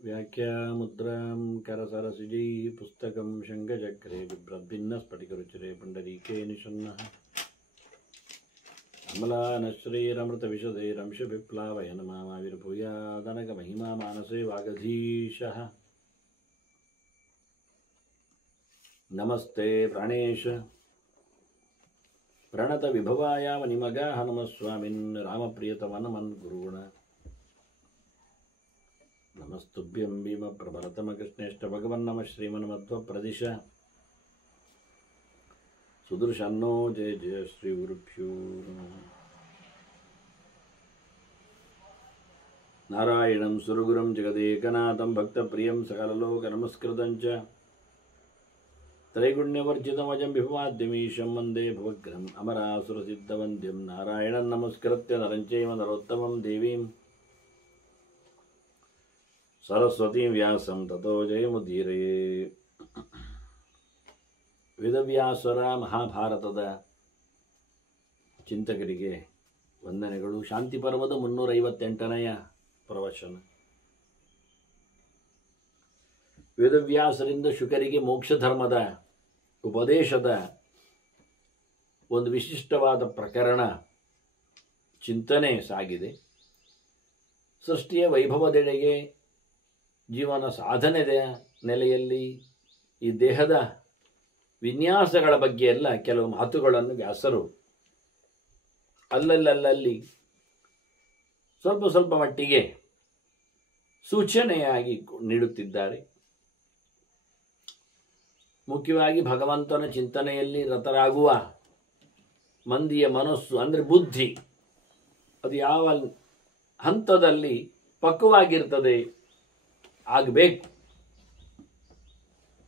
व्याख्यामुद्रां करसरसिजैः पुस्तकं शङ्खचक्रे बिभ्रद्भिन्नस्फटिकरुचिरे पुण्डरीके निषण्णः अमलानश्रीरमृतविशदैरंशविप्लावयन् मामाविर्भूयादनकमहिमा मानसे वागधीशः नमस्ते प्राणेश प्रणतविभवाय वनिमगाः नमः स्वामिन् रामप्रियतमनमन् गुरुगुण नमस्तुभ्यं भीमप्रबलतमकृष्णेष्ट भगवन्नमः श्रीमन्मध्वप्रदिश सुदर्शन्नो जय जय श्रीगुरुभ्यो नमः नारायणं सुरगुरुं जगदेकनाथं भक्तप्रियं सकललोकनमस्कृतं च त्रैगुण्यवर्जितमजं विभवाद्यमीशं वन्दे भवग्रहम् अमरासुरसिद्धवन्द्यं नारायणं नमस्कृत्य नरं चैव नरोत्तमं देवीं सरस्वतीं व्यासं ततो जयमुदीरये ವೇದವ್ಯಾಸರ ಮಹಾಭಾರತದ ಚಿಂತಕರಿಗೆ ವಂದನೆಗಳು. ಶಾಂತಿ ಪರ್ವದ 358ನೆಯ ಪ್ರವಚನ. ವೇದವ್ಯಾಸರಿಂದ ಶುಕರಿಗೆ ಮೋಕ್ಷ ಧರ್ಮದ ಉಪದೇಶದ ಒಂದು ವಿಶಿಷ್ಟವಾದ ಪ್ರಕರಣ ಚಿಂತನೆ ಸಾಗಿದೆ. ಸೃಷ್ಟಿಯ ವೈಭವದೆಡೆಗೆ ಜೀವನ ಸಾಧನೆಯ ನೆಲೆಯಲ್ಲಿ ಈ ದೇಹದ ವಿನ್ಯಾಸಗಳ ಬಗ್ಗೆ ಎಲ್ಲ ಕೆಲವು ಮಾತುಗಳನ್ನು ವ್ಯಾಸರು ಅಲ್ಲಲ್ಲಿ ಸ್ವಲ್ಪ ಮಟ್ಟಿಗೆ ಸೂಚನೆಯಾಗಿ ನೀಡುತ್ತಿದ್ದಾರೆ. ಮುಖ್ಯವಾಗಿ ಭಗವಂತನ ಚಿಂತನೆಯಲ್ಲಿ ರತರಾಗುವ ಮಂದಿಯ ಮನಸ್ಸು ಅಂದರೆ ಬುದ್ಧಿ ಅದು ಯಾವ ಹಂತದಲ್ಲಿ ಪಕ್ವವಾಗಿರ್ತದೆ ಆಗಬೇಕು.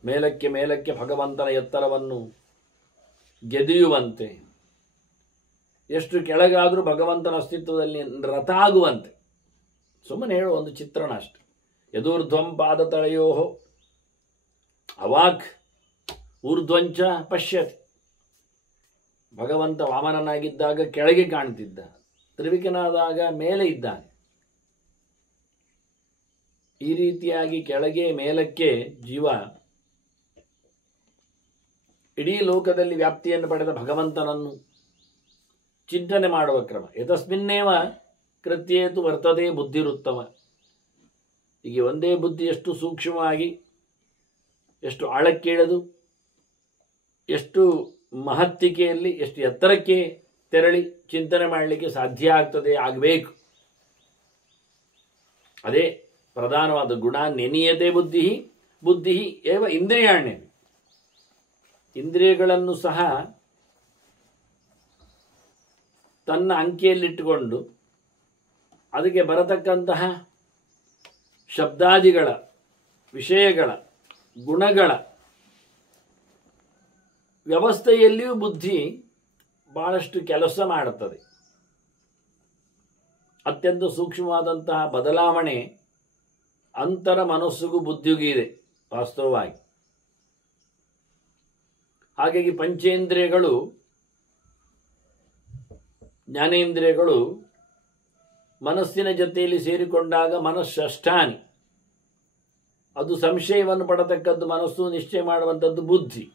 ಮೇಲಕ್ಕೆ ಭಗವಂತನ ಎತ್ತರವನ್ನು ಗೆದೆಯುವಂತೆ, ಎಷ್ಟು ಕೆಳಗಾದರೂ ಭಗವಂತನ ಅಸ್ತಿತ್ವದಲ್ಲಿ ರಥ ಆಗುವಂತೆ. ಸುಮ್ಮನೆ ಹೇಳುವ ಒಂದು ಚಿತ್ರಣ ಅಷ್ಟೆ. ಯದೂರ್ಧ್ವಂ ಪಾದತಳಯೋ ಅವಾಕ್ ಊರ್ಧ್ವಂಚ ಪಶ್ಯತಿ. ಭಗವಂತ ವಾಮನನಾಗಿದ್ದಾಗ ಕೆಳಗೆ ಕಾಣ್ತಿದ್ದ, ತ್ರಿವಿಕನಾದಾಗ ಮೇಲೆ ಇದ್ದಾನೆ. ಈ ರೀತಿಯಾಗಿ ಕೆಳಗೆ ಮೇಲಕ್ಕೆ ಜೀವ ಇಡೀ ಲೋಕದಲ್ಲಿ ವ್ಯಾಪ್ತಿಯನ್ನು ಪಡೆದ ಭಗವಂತನನ್ನು ಚಿಂತನೆ ಮಾಡುವ ಕ್ರಮ. ಯತಸ್ಮಿನ್ನೇವ ಕೃತ್ಯೇತು ವರ್ತದೆ ಬುದ್ಧಿರುತ್ತಮ. ಈಗ ಒಂದೇ ಬುದ್ಧಿ ಎಷ್ಟು ಸೂಕ್ಷ್ಮವಾಗಿ, ಎಷ್ಟು ಆಳಕ್ಕಿಳಿದು, ಎಷ್ಟು ಮಹತ್ತಿಕೆಯಲ್ಲಿ, ಎಷ್ಟು ಎತ್ತರಕ್ಕೆ ತೆರಳಿ ಚಿಂತನೆ ಮಾಡಲಿಕ್ಕೆ ಸಾಧ್ಯ ಆಗ್ತದೆ, ಆಗಬೇಕು. ಅದೇ ಪ್ರಧಾನವಾದ ಗುಣ. ನೆನಿಯತೆ ಬುದ್ಧಿ ಏವ ಇಂದ್ರಿಯಾಣ್ಯ. ಇಂದ್ರಿಯಗಳನ್ನು ಸಹ ತನ್ನ ಅಂಕೆಯಲ್ಲಿಟ್ಟುಕೊಂಡು ಅದಕ್ಕೆ ಬರತಕ್ಕಂತಹ ಶಬ್ದಾದಿಗಳ, ವಿಷಯಗಳ, ಗುಣಗಳ ವ್ಯವಸ್ಥೆಯಲ್ಲಿಯೂ ಬುದ್ಧಿ ಬಹಳಷ್ಟು ಕೆಲಸ ಮಾಡುತ್ತದೆ. ಅತ್ಯಂತ ಸೂಕ್ಷ್ಮವಾದಂತಹ ಬದಲಾವಣೆ ಅಂತರ ಮನಸ್ಸಿಗೂ ಬುದ್ಧಿಗೂ ಇದೆ ವಾಸ್ತವವಾಗಿ. ಹಾಗಾಗಿ ಪಂಚೇಂದ್ರಿಯಗಳು, ಜ್ಞಾನೇಂದ್ರಿಯಗಳು ಮನಸ್ಸಿನ ಜೊತೆಯಲ್ಲಿ ಸೇರಿಕೊಂಡಾಗ ಮನಸ್ಸಷ್ಟಾನಿ. ಅದು ಸಂಶಯವನ್ನು ಪಡತಕ್ಕದ್ದು ಮನಸ್ಸು, ನಿಶ್ಚಯ ಮಾಡುವಂಥದ್ದು ಬುದ್ಧಿ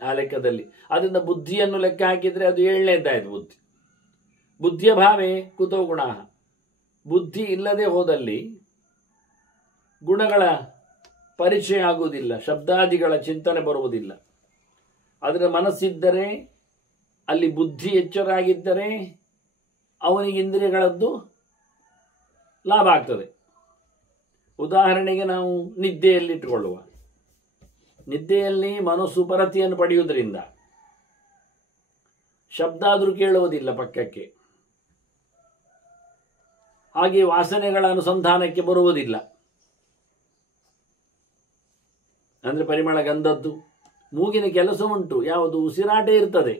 ಆ ಲೆಕ್ಕದಲ್ಲಿ. ಅದರಿಂದ ಬುದ್ಧಿಯನ್ನು ಲೆಕ್ಕ ಹಾಕಿದರೆ ಅದು 7ನೇದ್ದಾಯ್ತು ಬುದ್ಧಿ. ಬುದ್ಧಿಯ ಭಾವೇ ಕುತೋ ಗುಣ. ಬುದ್ಧಿ ಇಲ್ಲದೆ ಹೋದಲ್ಲಿ ಗುಣಗಳ ಪರಿಚಯ ಆಗುವುದಿಲ್ಲ, ಶಬ್ದಾದಿಗಳ ಚಿಂತನೆ ಬರುವುದಿಲ್ಲ. ಆದರೆ ಮನಸ್ಸಿದ್ದರೆ, ಅಲ್ಲಿ ಬುದ್ಧಿ ಎಚ್ಚರಾಗಿದ್ದರೆ ಅವನಿಗೆ ಇಂದ್ರಿಯಗಳದ್ದು ಲಾಭ ಆಗ್ತದೆ. ಉದಾಹರಣೆಗೆ ನಾವು ನಿದ್ದೆಯಲ್ಲಿಟ್ಟುಕೊಳ್ಳುವ, ನಿದ್ದೆಯಲ್ಲಿ ಮನಸ್ಸು ಪರತಿಯನ್ನು ಪಡೆಯುವುದರಿಂದ ಶಬ್ದ ಆದರೂ ಕೇಳುವುದಿಲ್ಲ ಪಕ್ಕಕ್ಕೆ. ಹಾಗೆ ವಾಸನೆಗಳ ಅನುಸಂಧಾನಕ್ಕೆ ಬರುವುದಿಲ್ಲ. ಅಂದರೆ ಪರಿಮಳ ಗಂಧದ್ದು. ಮೂಗಿನ ಕೆಲಸ ಉಂಟು, ಯಾವುದು ಉಸಿರಾಟ ಇರ್ತದೆ.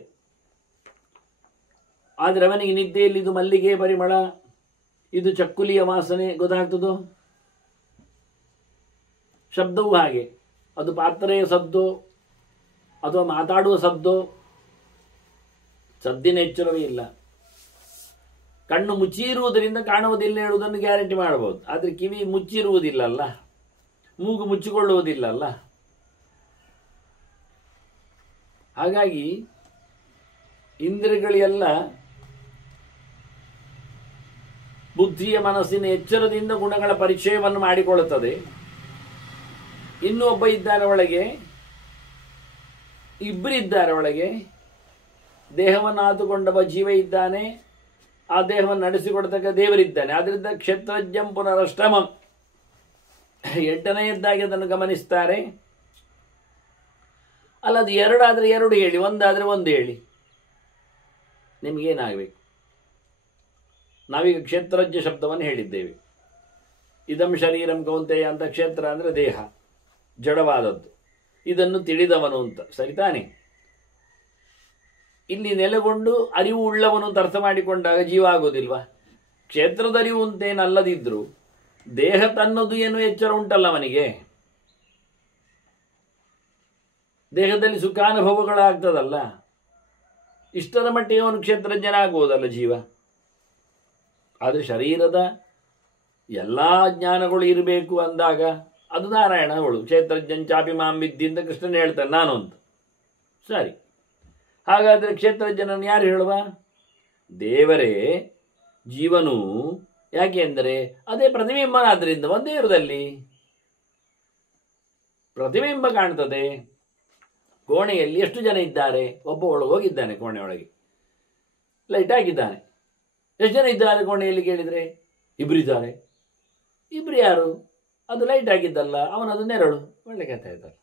ಆದರೆ ಅವನಿಗೆ ನಿದ್ದೆಯಲ್ಲಿ ಇದು ಮಲ್ಲಿಗೆ ಪರಿಮಳ, ಇದು ಚಕ್ಕುಲಿಯ ವಾಸನೆ ಗೊತ್ತಾಗ್ತದೋ? ಶಬ್ದವೂ ಹಾಗೆ. ಅದು ಪಾತ್ರೆಯ ಸದ್ದು ಅಥವಾ ಮಾತಾಡುವ ಸದ್ದು, ಸದ್ದಿನ ಎಚ್ಚರವೇ ಇಲ್ಲ. ಕಣ್ಣು ಮುಚ್ಚಿರುವುದರಿಂದ ಕಾಣುವುದಿಲ್ಲ ಹೇಳುವುದನ್ನು ಗ್ಯಾರಂಟಿ ಮಾಡಬಹುದು. ಆದರೆ ಕಿವಿ ಮುಚ್ಚಿರುವುದಿಲ್ಲಲ್ಲ, ಮೂಗು ಮುಚ್ಚಿಕೊಳ್ಳುವುದಿಲ್ಲಲ್ಲ. ಹಾಗಾಗಿ ಇಂದ್ರಿಯಗಳೆಲ್ಲ ಬುದ್ಧಿಯ ಮನಸ್ಸಿನ ಎಚ್ಚರದಿಂದ ಗುಣಗಳ ಪರಿಚಯವನ್ನು ಮಾಡಿಕೊಳ್ಳುತ್ತದೆ. ಇನ್ನೂ ಒಬ್ಬ ಇದ್ದಾನೆ ಒಳಗೆ, ಇಬ್ಬರಿದ್ದಾರೆ ಒಳಗೆ. ದೇಹವನ್ನು ಆತುಕೊಂಡವ ಜೀವ ಇದ್ದಾನೆ, ಆ ದೇಹವನ್ನು ನಡೆಸಿಕೊಡ್ತಕ್ಕ ದೇವರಿದ್ದಾನೆ. ಆದ್ದರಿಂದ ಕ್ಷೇತ್ರಜ್ಞಂ ಪುನರಷ್ಟಮಂ, 8ನೇದ್ದಾಗಿ ಅದನ್ನು ಗಮನಿಸ್ತಾರೆ. ಅಲ್ಲ, ಅದು 2 ಆದರೆ 2 ಹೇಳಿ, 1 ಆದರೆ 1 ಹೇಳಿ, ನಿಮಗೇನಾಗಬೇಕು? ನಾವೀಗ ಕ್ಷೇತ್ರಜ್ಞ ಶಬ್ದವನ್ನು ಹೇಳಿದ್ದೇವೆ. ಇದಂ ಶರೀರಂ ಕೌಂತೆಯ ಅಂತ. ಕ್ಷೇತ್ರ ಅಂದರೆ ದೇಹ, ಜಡವಾದದ್ದು. ಇದನ್ನು ತಿಳಿದವನು ಅಂತ, ಸರಿತಾನೆ? ಇಲ್ಲಿ ನೆಲೆಗೊಂಡು ಅರಿವು ಉಳ್ಳವನು ಅಂತ ಅರ್ಥ ಮಾಡಿಕೊಂಡಾಗ ಜೀವ ಆಗೋದಿಲ್ವಾ? ಕ್ಷೇತ್ರದ ಅರಿವು ಅಂತೇನಲ್ಲದಿದ್ರು ದೇಹ ತನ್ನದು ಏನು ಎಚ್ಚರ ಉಂಟಲ್ಲ ಅವನಿಗೆ. ದೇಹದಲ್ಲಿ ಸುಖಾನುಭವಗಳಾಗ್ತದಲ್ಲ, ಇಷ್ಟರ ಮಟ್ಟಿಗೆ ಅವನು ಕ್ಷೇತ್ರಜ್ಞನಾಗುವುದಲ್ಲ ಜೀವ. ಆದರೆ ಶರೀರದ ಎಲ್ಲ ಜ್ಞಾನಗಳು ಇರಬೇಕು ಅಂದಾಗ ಅದು ನಾರಾಯಣಗಳು. ಕ್ಷೇತ್ರಜ್ಞಂಚಾಪಿ ಮಾಂ ವಿದ್ಧಿ ಅಂತ ಕೃಷ್ಣನ್ ಹೇಳ್ತಾನೆ, ನಾನು ಅಂತ. ಸರಿ, ಹಾಗಾದರೆ ಕ್ಷೇತ್ರಜ್ಞನನ್ನು ಯಾರು ಹೇಳುವ? ದೇವರೇ. ಜೀವನು ಯಾಕೆಂದರೆ ಅದೇ ಪ್ರತಿಬಿಂಬನಾದ್ರಿಂದ ಒಂದೇ ಇರುವುದಲ್ಲಿ ಪ್ರತಿಬಿಂಬ ಕಾಣ್ತದೆ. ಕೋಣೆಯಲ್ಲಿ ಎಷ್ಟು ಜನ ಇದ್ದಾರೆ? ಒಬ್ಬ ಒಳಗೆ ಹೋಗಿದ್ದಾನೆ, ಕೋಣೆಯೊಳಗೆ ಲೈಟ್ ಹಾಕಿದ್ದಾನೆ. ಎಷ್ಟು ಜನ ಇದ್ದಾರೆ ಕೋಣೆಯಲ್ಲಿ ಕೇಳಿದರೆ? ಇಬ್ಬರಿದ್ದಾರೆ. ಇಬ್ಬರು ಯಾರು? ಅದು ಲೈಟ್ ಆಗಿದ್ದಲ್ಲ, ಅವನದು ನೆರಳು. ಒಳ್ಳೆ ಕಥೆ ಆಯ್ತಲ್ಲ.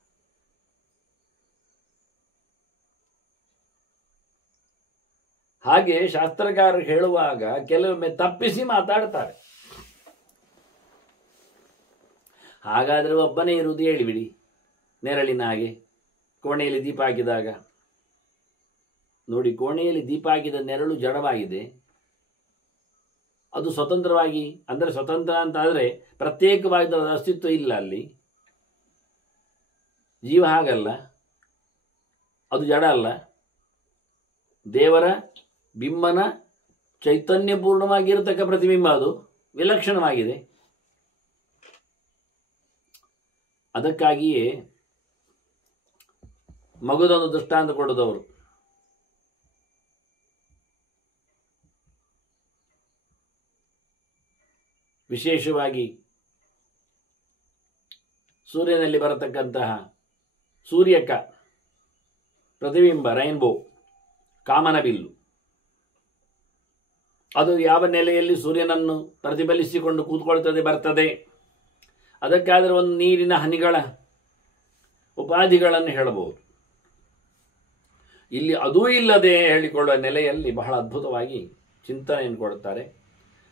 ಹಾಗೆ ಶಾಸ್ತ್ರಕಾರರು ಹೇಳುವಾಗ ಕೆಲವೊಮ್ಮೆ ತಪ್ಪಿಸಿ ಮಾತಾಡ್ತಾರೆ. ಹಾಗಾದರೆ ಒಬ್ಬನೇ ಇರುವುದು ಹೇಳಿಬಿಡಿ, ನೆರಳಿನ ಹಾಗೆ. ಕೋಣೆಯಲ್ಲಿ ದೀಪ ಹಾಕಿದಾಗ ನೋಡಿ, ಕೋಣೆಯಲ್ಲಿ ದೀಪ ಹಾಕಿದ ನೆರಳು ಜಡವಾಗಿದೆ. ಅದು ಸ್ವತಂತ್ರವಾಗಿ, ಅಂದರೆ ಸ್ವತಂತ್ರ ಅಂತ ಆದರೆ ಪ್ರತ್ಯೇಕವಾಗಿ ಅದರ ಅಸ್ತಿತ್ವ ಇಲ್ಲ ಅಲ್ಲಿ. ಜೀವ ಹಾಗಲ್ಲ, ಅದು ಜಡ ಅಲ್ಲ. ದೇವರ ಬಿಂಬನ ಚೈತನ್ಯಪೂರ್ಣವಾಗಿರತಕ್ಕ ಪ್ರತಿಬಿಂಬ, ಅದು ವಿಲಕ್ಷಣವಾಗಿದೆ. ಅದಕ್ಕಾಗಿಯೇ ಮಗುದೊಂದು ದೃಷ್ಟಾಂತ ಕೊಡೋದವರು. ವಿಶೇಷವಾಗಿ ಸೂರ್ಯನಲ್ಲಿ ಬರತಕ್ಕಂತಹ ಸೂರ್ಯಕ ಪ್ರತಿಬಿಂಬ, ರೈನ್ಬೋ, ಕಾಮನಬಿಲ್ಲು, ಅದು ಯಾವ ನೆಲೆಯಲ್ಲಿ ಸೂರ್ಯನನ್ನು ಪ್ರತಿಫಲಿಸಿಕೊಂಡು ಕೂತ್ಕೊಳ್ತದೆ, ಬರ್ತದೆ. ಅದಕ್ಕಾದರೆ ಒಂದು ನೀರಿನ ಹನಿಗಳ ಉಪಾಧಿಗಳನ್ನು ಹೇಳಬಹುದು. ಇಲ್ಲಿ ಅದೂ ಇಲ್ಲದೆ ಹೇಳಿಕೊಳ್ಳುವ ನೆಲೆಯಲ್ಲಿ ಬಹಳ ಅದ್ಭುತವಾಗಿ ಚಿಂತನೆಯನ್ನು ಕೊಡುತ್ತಾರೆ.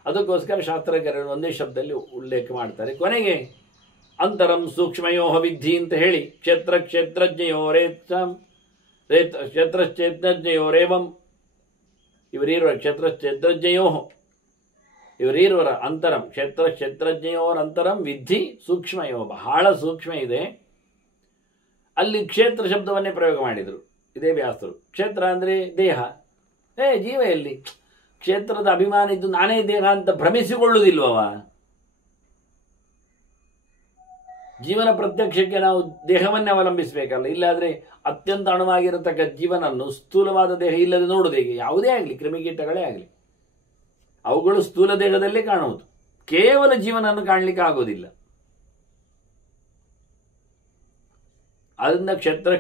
ಅದಕ್ಕೋಸ್ಕರ ಶಾಸ್ತ್ರಕಾರರು ಒಂದೇ ಶಬ್ದದಲ್ಲಿ ಉಲ್ಲೇಖ ಮಾಡ್ತಾರೆ. ಕೊನೆಗೆ ಅಂತರಂ ಸೂಕ್ಷ್ಮಯೋಹ ವಿದ್ಧಿ ಅಂತ ಹೇಳಿ ಕ್ಷೇತ್ರಜ್ಞಯೋರೇವಂ ಇವರೀರ್ವರ ಕ್ಷೇತ್ರಜ್ಞಯೋ ಇವರೀರ್ವರ ಅಂತರಂ ಕ್ಷೇತ್ರಜ್ಞಯೋರಂತರಂ ವಿದ್ಧಿ ಸೂಕ್ಷ್ಮಯೋ. ಬಹಳ ಸೂಕ್ಷ್ಮ ಇದೆ. ಅಲ್ಲಿ ಕ್ಷೇತ್ರ ಶಬ್ದವನ್ನೇ ಪ್ರಯೋಗ ಮಾಡಿದರು ಇದೇ ವ್ಯಾಸರು. ಕ್ಷೇತ್ರ ಅಂದರೆ ದೇಹ. ಜೀವ ಎಲ್ಲಿ? ಕ್ಷೇತ್ರದ ಅಭಿಮಾನ ಇದ್ದು ನಾನೇ ದೇಹ ಅಂತ ಭ್ರಮಿಸಿಕೊಳ್ಳುವುದಿಲ್ವವ? ಜೀವನ ಪ್ರತ್ಯಕ್ಷಕ್ಕೆ ನಾವು ದೇಹವನ್ನೇ ಅವಲಂಬಿಸಬೇಕಲ್ಲ. ಇಲ್ಲಾದರೆ ಅತ್ಯಂತ ಅಣುವಾಗಿರತಕ್ಕ ಜೀವನನ್ನು ಸ್ಥೂಲವಾದ ದೇಹ ಇಲ್ಲದೆ ನೋಡುವುದು ಹೇಗೆ? ಯಾವುದೇ ಆಗಲಿ, ಕ್ರಿಮಿಕೀಟಗಳೇ ಆಗಲಿ, ಅವುಗಳು ಸ್ಥೂಲ ದೇಹದಲ್ಲೇ ಕಾಣುವುದು. ಕೇವಲ ಜೀವನನ್ನು ಕಾಣಲಿಕ್ಕೆ ಆಗೋದಿಲ್ಲ. ಅದರಿಂದ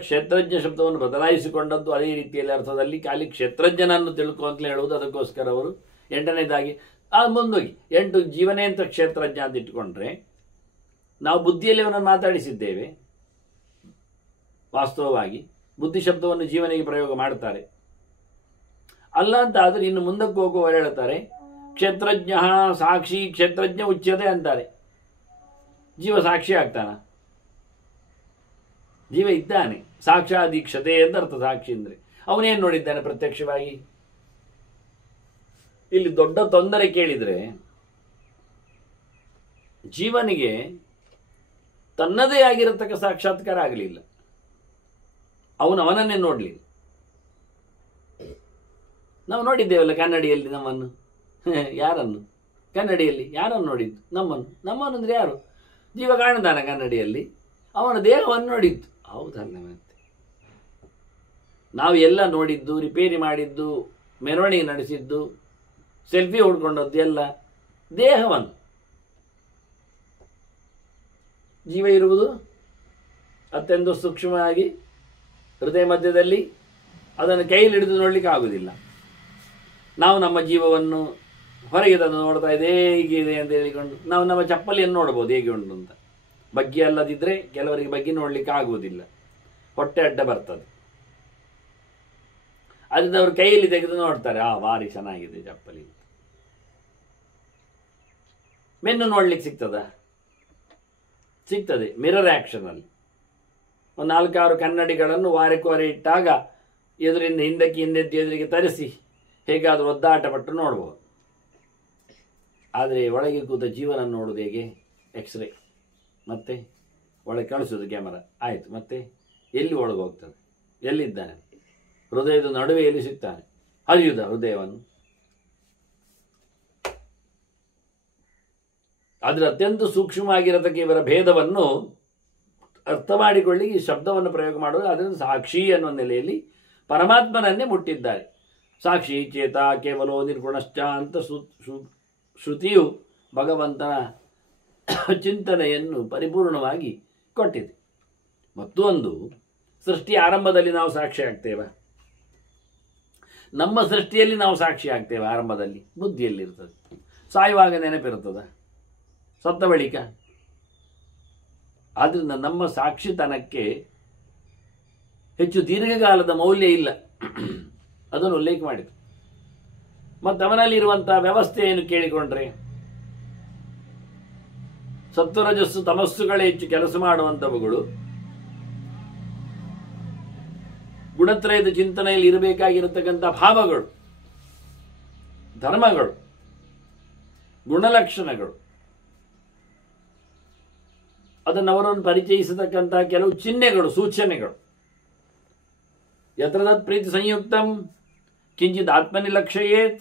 ಕ್ಷೇತ್ರಜ್ಞ ಶಬ್ದವನ್ನು ಬದಲಾಯಿಸಿಕೊಂಡದ್ದು ಅದೇ ರೀತಿಯಲ್ಲಿ ಅರ್ಥದಲ್ಲಿ. ಖಾಲಿ ಕ್ಷೇತ್ರಜ್ಞನನ್ನು ತಿಳ್ಕೊ ಅಂತ ಹೇಳುವುದು. ಅದಕ್ಕೋಸ್ಕರ ಅವರು 8ನೇದಾಗಿ ಮುಂದೋಗಿ 8 ಜೀವನೇ ಅಂತ ಕ್ಷೇತ್ರಜ್ಞ ಅಂತ ಇಟ್ಟುಕೊಂಡ್ರೆ, ನಾವು ಬುದ್ಧಿಯಲ್ಲಿ ಅವನನ್ನು ಮಾತಾಡಿಸಿದ್ದೇವೆ. ವಾಸ್ತವವಾಗಿ ಬುದ್ಧಿ ಶಬ್ದವನ್ನು ಜೀವನಿಗೆ ಪ್ರಯೋಗ ಮಾಡ್ತಾರೆ. ಅಲ್ಲ ಅಂತ ಆದರೆ ಇನ್ನು ಮುಂದಕ್ಕೆ ಹೋಗುವವರು ಹೇಳ್ತಾರೆ ಕ್ಷೇತ್ರಜ್ಞ ಸಾಕ್ಷಿ ಕ್ಷೇತ್ರಜ್ಞ ಉಚ್ಯತೆ ಅಂತಾರೆ. ಜೀವ ಸಾಕ್ಷಿ ಆಗ್ತಾನ? ಜೀವ ಇದ್ದಾನೆ, ಸಾಕ್ಷಾದೀಕ್ಷತೆ ಅಂತ ಅರ್ಥ. ಸಾಕ್ಷಿ ಅಂದರೆ ಅವನೇನು ನೋಡಿದ್ದಾನೆ ಪ್ರತ್ಯಕ್ಷವಾಗಿ? ಇಲ್ಲಿ ದೊಡ್ಡ ತೊಂದರೆ ಕೇಳಿದರೆ, ಜೀವನಿಗೆ ತನ್ನದೇ ಆಗಿರತಕ್ಕ ಸಾಕ್ಷಾತ್ಕಾರ ಆಗಲಿಲ್ಲ. ಅವನನ್ನೇ ನೋಡಲಿಲ್ಲ. ನಾವು ನೋಡಿದ್ದೇವಲ್ಲ ಕನ್ನಡಿಯಲ್ಲಿ ನಮ್ಮನ್ನು. ಯಾರನ್ನು? ಕನ್ನಡಿಯಲ್ಲಿ ಯಾರನ್ನು ನೋಡಿದ್ದು? ನಮ್ಮನ್ನು ಅಂದರೆ ಯಾರು? ಜೀವ ಕಾಣ್ತಾನೆ ಕನ್ನಡಿಯಲ್ಲಿ, ಅವನ ದೇಹವನ್ನು ನೋಡಿದ್ದು. ಹೌದಲ್ಲ ಮತ್ತೆ ನಾವು ಎಲ್ಲ ನೋಡಿದ್ದು, ರಿಪೇರಿ ಮಾಡಿದ್ದು, ಮೆರವಣಿಗೆ ನಡೆಸಿದ್ದು, ಸೆಲ್ಫಿ ಹೊಡ್ಕೊಂಡದ್ದು ಎಲ್ಲ ದೇಹವನ್ನು. ಜೀವ ಇರುವುದು ಅತ್ಯಂತ ಸೂಕ್ಷ್ಮವಾಗಿ ಹೃದಯ ಮಧ್ಯದಲ್ಲಿ, ಅದನ್ನು ಕೈಯಲ್ಲಿ ಹಿಡಿದು ನೋಡಲಿಕ್ಕೆ ಆಗುವುದಿಲ್ಲ. ನಾವು ನಮ್ಮ ಜೀವವನ್ನು ಹೊರಗೆ ತಂದು ನೋಡ್ತಾ ಇದೆ ಹೇಗೆ ಇದೆ ಅಂತ ಹೇಳಿಕೊಂಡು ನಾವು ನಮ್ಮ ಚಪ್ಪಲಿಯನ್ನು ನೋಡ್ಬೋದು ಹೇಗೆ ಉಂಟು ಅಂತ. ಬಗ್ಗಿ ಅಲ್ಲದಿದ್ದರೆ ಕೆಲವರಿಗೆ ಬಗ್ಗಿ ನೋಡಲಿಕ್ಕೆ ಆಗುವುದಿಲ್ಲ, ಹೊಟ್ಟೆ ಅಡ್ಡ ಬರ್ತದೆ. ಅದರಿಂದ ಅವರು ಕೈಯಲ್ಲಿ ತೆಗೆದು ನೋಡ್ತಾರೆ, ಭಾರಿ ಚೆನ್ನಾಗಿದೆ ಚಪ್ಪಲಿ. ಮೆನ್ನು ನೋಡ್ಲಿಕ್ಕೆ ಸಿಗ್ತದೆ ಮಿರರ್ ಆ್ಯಕ್ಷನಲ್ಲಿ. ಒಂದು 4-6 ಕನ್ನಡಿಗಳನ್ನು ವಾರಕ್ಕೆ ಇಟ್ಟಾಗ ಎದುರಿಂದ ಹಿಂದಕ್ಕೆ ಎದುರಿಗೆ ತರಿಸಿ ಹೇಗಾದರೂ ಒದ್ದಾಟ ಪಟ್ಟು ನೋಡ್ಬೋದು. ಆದರೆ ಒಳಗೆ ಕೂತ ಜೀವನ ನೋಡೋದು ಹೇಗೆ? ಎಕ್ಸ್ರೇ, ಮತ್ತೆ ಒಳಗೆ ಕಳಿಸೋದು ಕ್ಯಾಮರಾ, ಆಯಿತು. ಮತ್ತೆ ಎಲ್ಲಿ ಒಳಗೆ ಹೋಗ್ತದೆ? ಎಲ್ಲಿದ್ದಾನೆ? ಹೃದಯದ ನಡುವೆ ಎಲ್ಲಿ ಸಿಗ್ತಾನೆ? ಹರಿಯುವುದ ಹೃದಯವನ್ನು? ಅದರ ಅತ್ಯಂತ ಸೂಕ್ಷ್ಮವಾಗಿರತಕ್ಕ ಇವರ ಭೇದವನ್ನು ಅರ್ಥ ಮಾಡಿಕೊಳ್ಳಿ ಈ ಶಬ್ದವನ್ನು ಪ್ರಯೋಗ ಮಾಡೋದು. ಅದರಿಂದ ಸಾಕ್ಷಿ ಅನ್ನುವ ನೆಲೆಯಲ್ಲಿ ಪರಮಾತ್ಮನನ್ನೇ ಮುಟ್ಟಿದ್ದಾರೆ. ಸಾಕ್ಷಿ ಚೇತ ಕೇವಲೋ ನಿರ್ಗುಣಶ್ಚ ಅಂತ ಶ್ರುತಿಯು ಭಗವಂತನ ಚಿಂತನೆಯನ್ನು ಪರಿಪೂರ್ಣವಾಗಿ ಕೊಟ್ಟಿದೆ. ಮತ್ತೊಂದು, ಸೃಷ್ಟಿ ಆರಂಭದಲ್ಲಿ ನಾವು ಸಾಕ್ಷಿ ಆಗ್ತೇವೆ. ನಮ್ಮ ಸೃಷ್ಟಿಯಲ್ಲಿ ನಾವು ಸಾಕ್ಷಿ ಆಗ್ತೇವೆ. ಆರಂಭದಲ್ಲಿ ಬುದ್ಧಿಯಲ್ಲಿರ್ತದೆ, ಸಾಯುವಾಗ ನೆನಪಿರುತ್ತದೆ, ಸತ್ತ ಬಳಿಕ. ಆದ್ದರಿಂದ ನಮ್ಮ ಸಾಕ್ಷಿತನಕ್ಕೆ ಹೆಚ್ಚು ದೀರ್ಘಕಾಲದ ಮೌಲ್ಯ ಇಲ್ಲ, ಅದನ್ನು ಉಲ್ಲೇಖ ಮಾಡಿತು. ಮತ್ತು ಅವನಲ್ಲಿರುವಂತಹ ವ್ಯವಸ್ಥೆಯನ್ನು ಕೇಳಿಕೊಂಡ್ರೆ ಸತ್ವರಜಸ್ಸು ತಮಸ್ಸುಗಳೇ ಹೆಚ್ಚು ಕೆಲಸ ಮಾಡುವಂಥವುಗಳು. ಗುಣತ್ರಯದ ಚಿಂತನೆಯಲ್ಲಿ ಇರಬೇಕಾಗಿರತಕ್ಕಂಥ ಭಾವಗಳು, ಧರ್ಮಗಳು, ಗುಣಲಕ್ಷಣಗಳು, ಅದನ್ನು ಅವರನ್ನು ಪರಿಚಯಿಸತಕ್ಕಂತಹ ಕೆಲವು ಚಿಹ್ನೆಗಳು, ಸೂಚನೆಗಳು. ಯತ್ರದತ್ ಪ್ರೀತಿ ಸಂಯುಕ್ತಂ ಕಿಂಚಿತ್ ಆತ್ಮನಿಲಕ್ಷಯೇತ್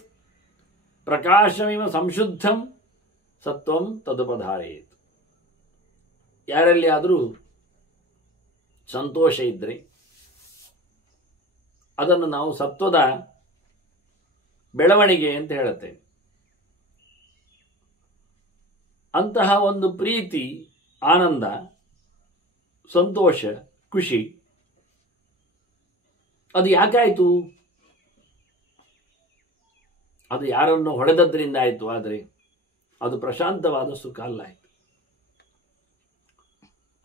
ಪ್ರಕಾಶಮಿವ ಸಂಶುದ್ಧಂ ಸತ್ವಂ ತದುಪಧಾರೇತ್. ಯಾರಲ್ಲಿ ಆದರೂ ಸಂತೋಷ ಇದ್ದರೆ ಅದನ್ನು ನಾವು ಸತ್ವದ ಬೆಳವಣಿಗೆ ಅಂತ ಹೇಳುತ್ತೇವೆ. ಅಂತಹ ಒಂದು ಪ್ರೀತಿ, ಆನಂದ, ಸಂತೋಷ, ಖುಷಿ ಅದು ಯಾಕಾಯಿತು? ಅದು ಯಾರನ್ನು ಹೊಡೆದದ್ರಿಂದ ಆಯಿತು. ಆದರೆ ಅದು ಪ್ರಶಾಂತವಾದ ಸುಖ ಅಲ್ಲ ಆಯಿತು,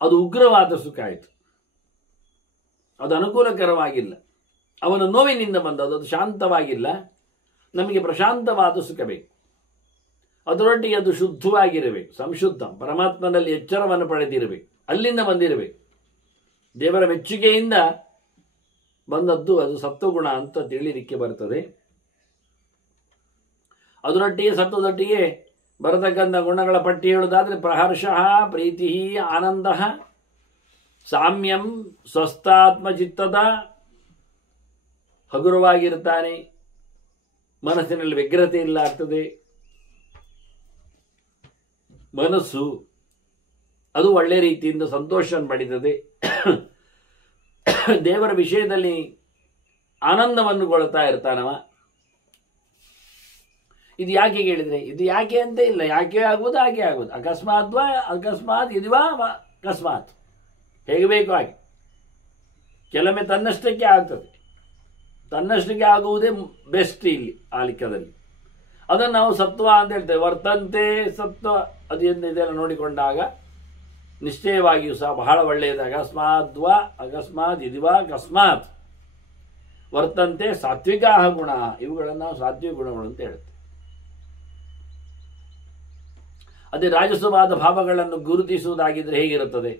ಅದು ಉಗ್ರವಾದ ಸುಖ ಆಯಿತು. ಅದು ಅನುಕೂಲಕರವಾಗಿಲ್ಲ, ಅವನ ನೋವಿನಿಂದ ಬಂದದ್ದು. ಅದು ಶಾಂತವಾಗಿಲ್ಲ. ನಮಗೆ ಪ್ರಶಾಂತವಾದ ಸುಖ ಬೇಕು. ಅದರೊಟ್ಟಿಗೆ ಅದು ಶುದ್ಧವಾಗಿರಬೇಕು, ಸಂಶುದ್ಧ, ಪರಮಾತ್ಮನಲ್ಲಿ ಎಚ್ಚರವನ್ನು ಪಡೆದಿರಬೇಕು, ಅಲ್ಲಿಂದ ಬಂದಿರಬೇಕು. ದೇವರ ಮೆಚ್ಚುಗೆಯಿಂದ ಬಂದದ್ದು ಅದು ಸತ್ವಗುಣ ಅಂತ ತಿಳಿಲಿಕ್ಕೆ ಬರ್ತದೆ. ಅದರೊಟ್ಟಿಗೆ ಸತ್ವದೊಟ್ಟಿಗೆ ಬರತಕ್ಕಂಥ ಗುಣಗಳ ಪಟ್ಟಿ ಹೇಳುವುದಾದ್ರೆ ಪ್ರಹರ್ಷಃ, ಪ್ರೀತಿ, ಆನಂದ, ಸಾಮ್ಯಂ, ಸ್ವಸ್ಥಾತ್ಮಚಿತ್ತದ, ಹಗುರವಾಗಿರ್ತಾನೆ, ಮನಸ್ಸಿನಲ್ಲಿ ವ್ಯಗ್ರತೆ ಇಲ್ಲ ಆಗ್ತದೆ. ಮನಸ್ಸು ಅದು ಒಳ್ಳೆ ರೀತಿಯಿಂದ ಸಂತೋಷವನ್ನು ಪಡೀತದೆ. ದೇವರ ವಿಷಯದಲ್ಲಿ ಆನಂದವನ್ನು ಕೊಳ್ತಾ ಇರ್ತಾನವ. ಇದು ಯಾಕೆ ಕೇಳಿದ್ರೆ, ಇದು ಯಾಕೆ ಅಂತ ಇಲ್ಲ, ಯಾಕೆ ಆಗುವುದು ಹಾಗೆ ಆಗುವುದು. ಅಕಸ್ಮಾತ್ ಇದುವಾ ಅಕಸ್ಮಾತ್, ಹೇಗೆ ಬೇಕು ಹಾಗೆ. ಕೆಲವೊಮ್ಮೆ ತನ್ನಷ್ಟಕ್ಕೆ ಆಗ್ತದೆ, ತನ್ನಷ್ಟಕ್ಕೆ ಆಗುವುದೇ ಬೆಸ್ಟ್ ಇಲ್ಲಿ ಆ ಲೆಕ್ಕದಲ್ಲಿ. ಅದನ್ನು ನಾವು ಸತ್ವ ಅಂತ ಹೇಳ್ತೇವೆ. ವರ್ತಂತೆ ಸತ್ವ ಅದು ಇದೆಲ್ಲ ನೋಡಿಕೊಂಡಾಗ ನಿಶ್ಚಯವಾಗಿಯೂ ಸಹ ಬಹಳ ಒಳ್ಳೆಯದು. ಅಕಸ್ಮಾತ್ ಇದುವಾ ಅಕಸ್ಮಾತ್ ವರ್ತಂತೆ ಸಾತ್ವಿಕ ಗುಣ, ಇವುಗಳನ್ನು ನಾವು ಸಾತ್ವಿಕ ಗುಣಗಳು ಅಂತ ಹೇಳ್ತೇವೆ. ಅದೇ ರಾಜಸವಾದ ಭಾವಗಳನ್ನು ಗುರುತಿಸುವುದಾಗಿದ್ದರೆ ಹೇಗಿರುತ್ತದೆ?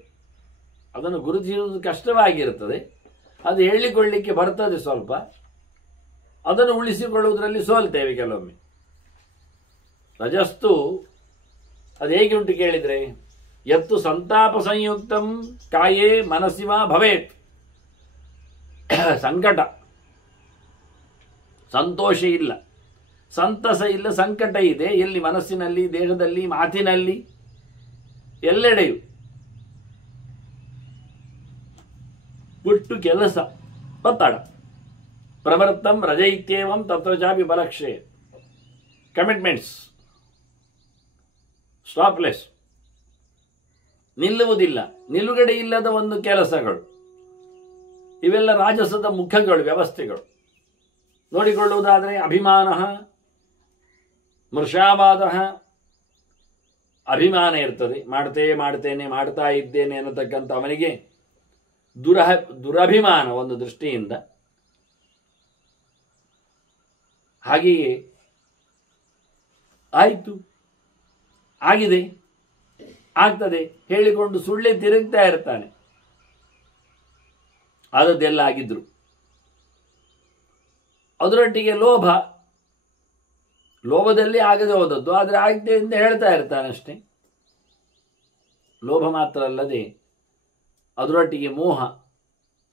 ಅದನ್ನು ಗುರುತಿಸುವುದು ಕಷ್ಟವಾಗಿರುತ್ತದೆ. ಅದು ಹೇಳಿಕೊಳ್ಳಿಕ್ಕೆ ಬರ್ತದೆ ಸ್ವಲ್ಪ, ಅದನ್ನು ಉಳಿಸಿಕೊಳ್ಳುವುದರಲ್ಲಿ ಸೋಲ್ತೇವೆ ಕೆಲವೊಮ್ಮೆ. ರಜಸ್ತು ಅದು ಹೇಗೆ ಉಂಟು ಕೇಳಿದರೆ, ಯತ್ತು ಸಂತಾಪ ಸಂಯುಕ್ತಂ ಕಾಯೇ ಮನಸ್ಸಿವ ಭವೇತ್. ಸಂಕಟ, ಸಂತೋಷ ಇಲ್ಲ, ಸಂತಸ ಇಲ್ಲ, ಸಂಕಟ ಇದೆ. ಎಲ್ಲಿ? ಮನಸ್ಸಿನಲ್ಲಿ, ದೇಹದಲ್ಲಿ, ಮಾತಿನಲ್ಲಿ, ಎಲ್ಲೆಡೆಯೂ. ಪುಟ್ಟು ಕೆಲಸ, ಒತ್ತಡ. ಪ್ರವೃತ್ತಂ ರಜೈತ್ಯೇವಂ ತತ್ವಚಾಪಿ ಬಲಕ್ಷಯ. ಕಮಿಟ್ಮೆಂಟ್ಸ್ ಸ್ಟಾಪ್ಲೆಸ್, ನಿಲ್ಲುವುದಿಲ್ಲ, ನಿಲುಗಡೆ ಇಲ್ಲದ ಒಂದು ಕೆಲಸಗಳು. ಇವೆಲ್ಲ ರಾಜಸದ ಮುಖಗಳು, ವ್ಯವಸ್ಥೆಗಳು. ನೋಡಿಕೊಳ್ಳುವುದಾದರೆ ಅಭಿಮಾನ, ಮೃಷಾವಾದ. ಅಭಿಮಾನ ಇರ್ತದೆ, ಮಾಡ್ತೇನೆ, ಮಾಡ್ತಾ ಇದ್ದೇನೆ ಅನ್ನತಕ್ಕಂಥ ಅವನಿಗೆ ದುರಭಿಮಾನ ಒಂದು ದೃಷ್ಟಿಯಿಂದ. ಹಾಗೆಯೇ ಆಯಿತು, ಆಗಿದೆ, ಆಗ್ತದೆ ಹೇಳಿಕೊಂಡು ಸುಳ್ಳೆ ತಿರುಗ್ತಾ ಇರ್ತಾನೆ. ಆದದ್ದೆಲ್ಲ ಆಗಿದ್ರು. ಅದರೊಟ್ಟಿಗೆ ಲೋಭದಲ್ಲಿ ಆಗದೆ ಹೋದದ್ದು, ಆದರೆ ಆಗಿದೆ ಅಂತ ಹೇಳ್ತಾ ಇರ್ತಾನೆ ಅಷ್ಟೇ. ಲೋಭ ಮಾತ್ರ ಅಲ್ಲದೆ ಅದರೊಟ್ಟಿಗೆ ಮೋಹ,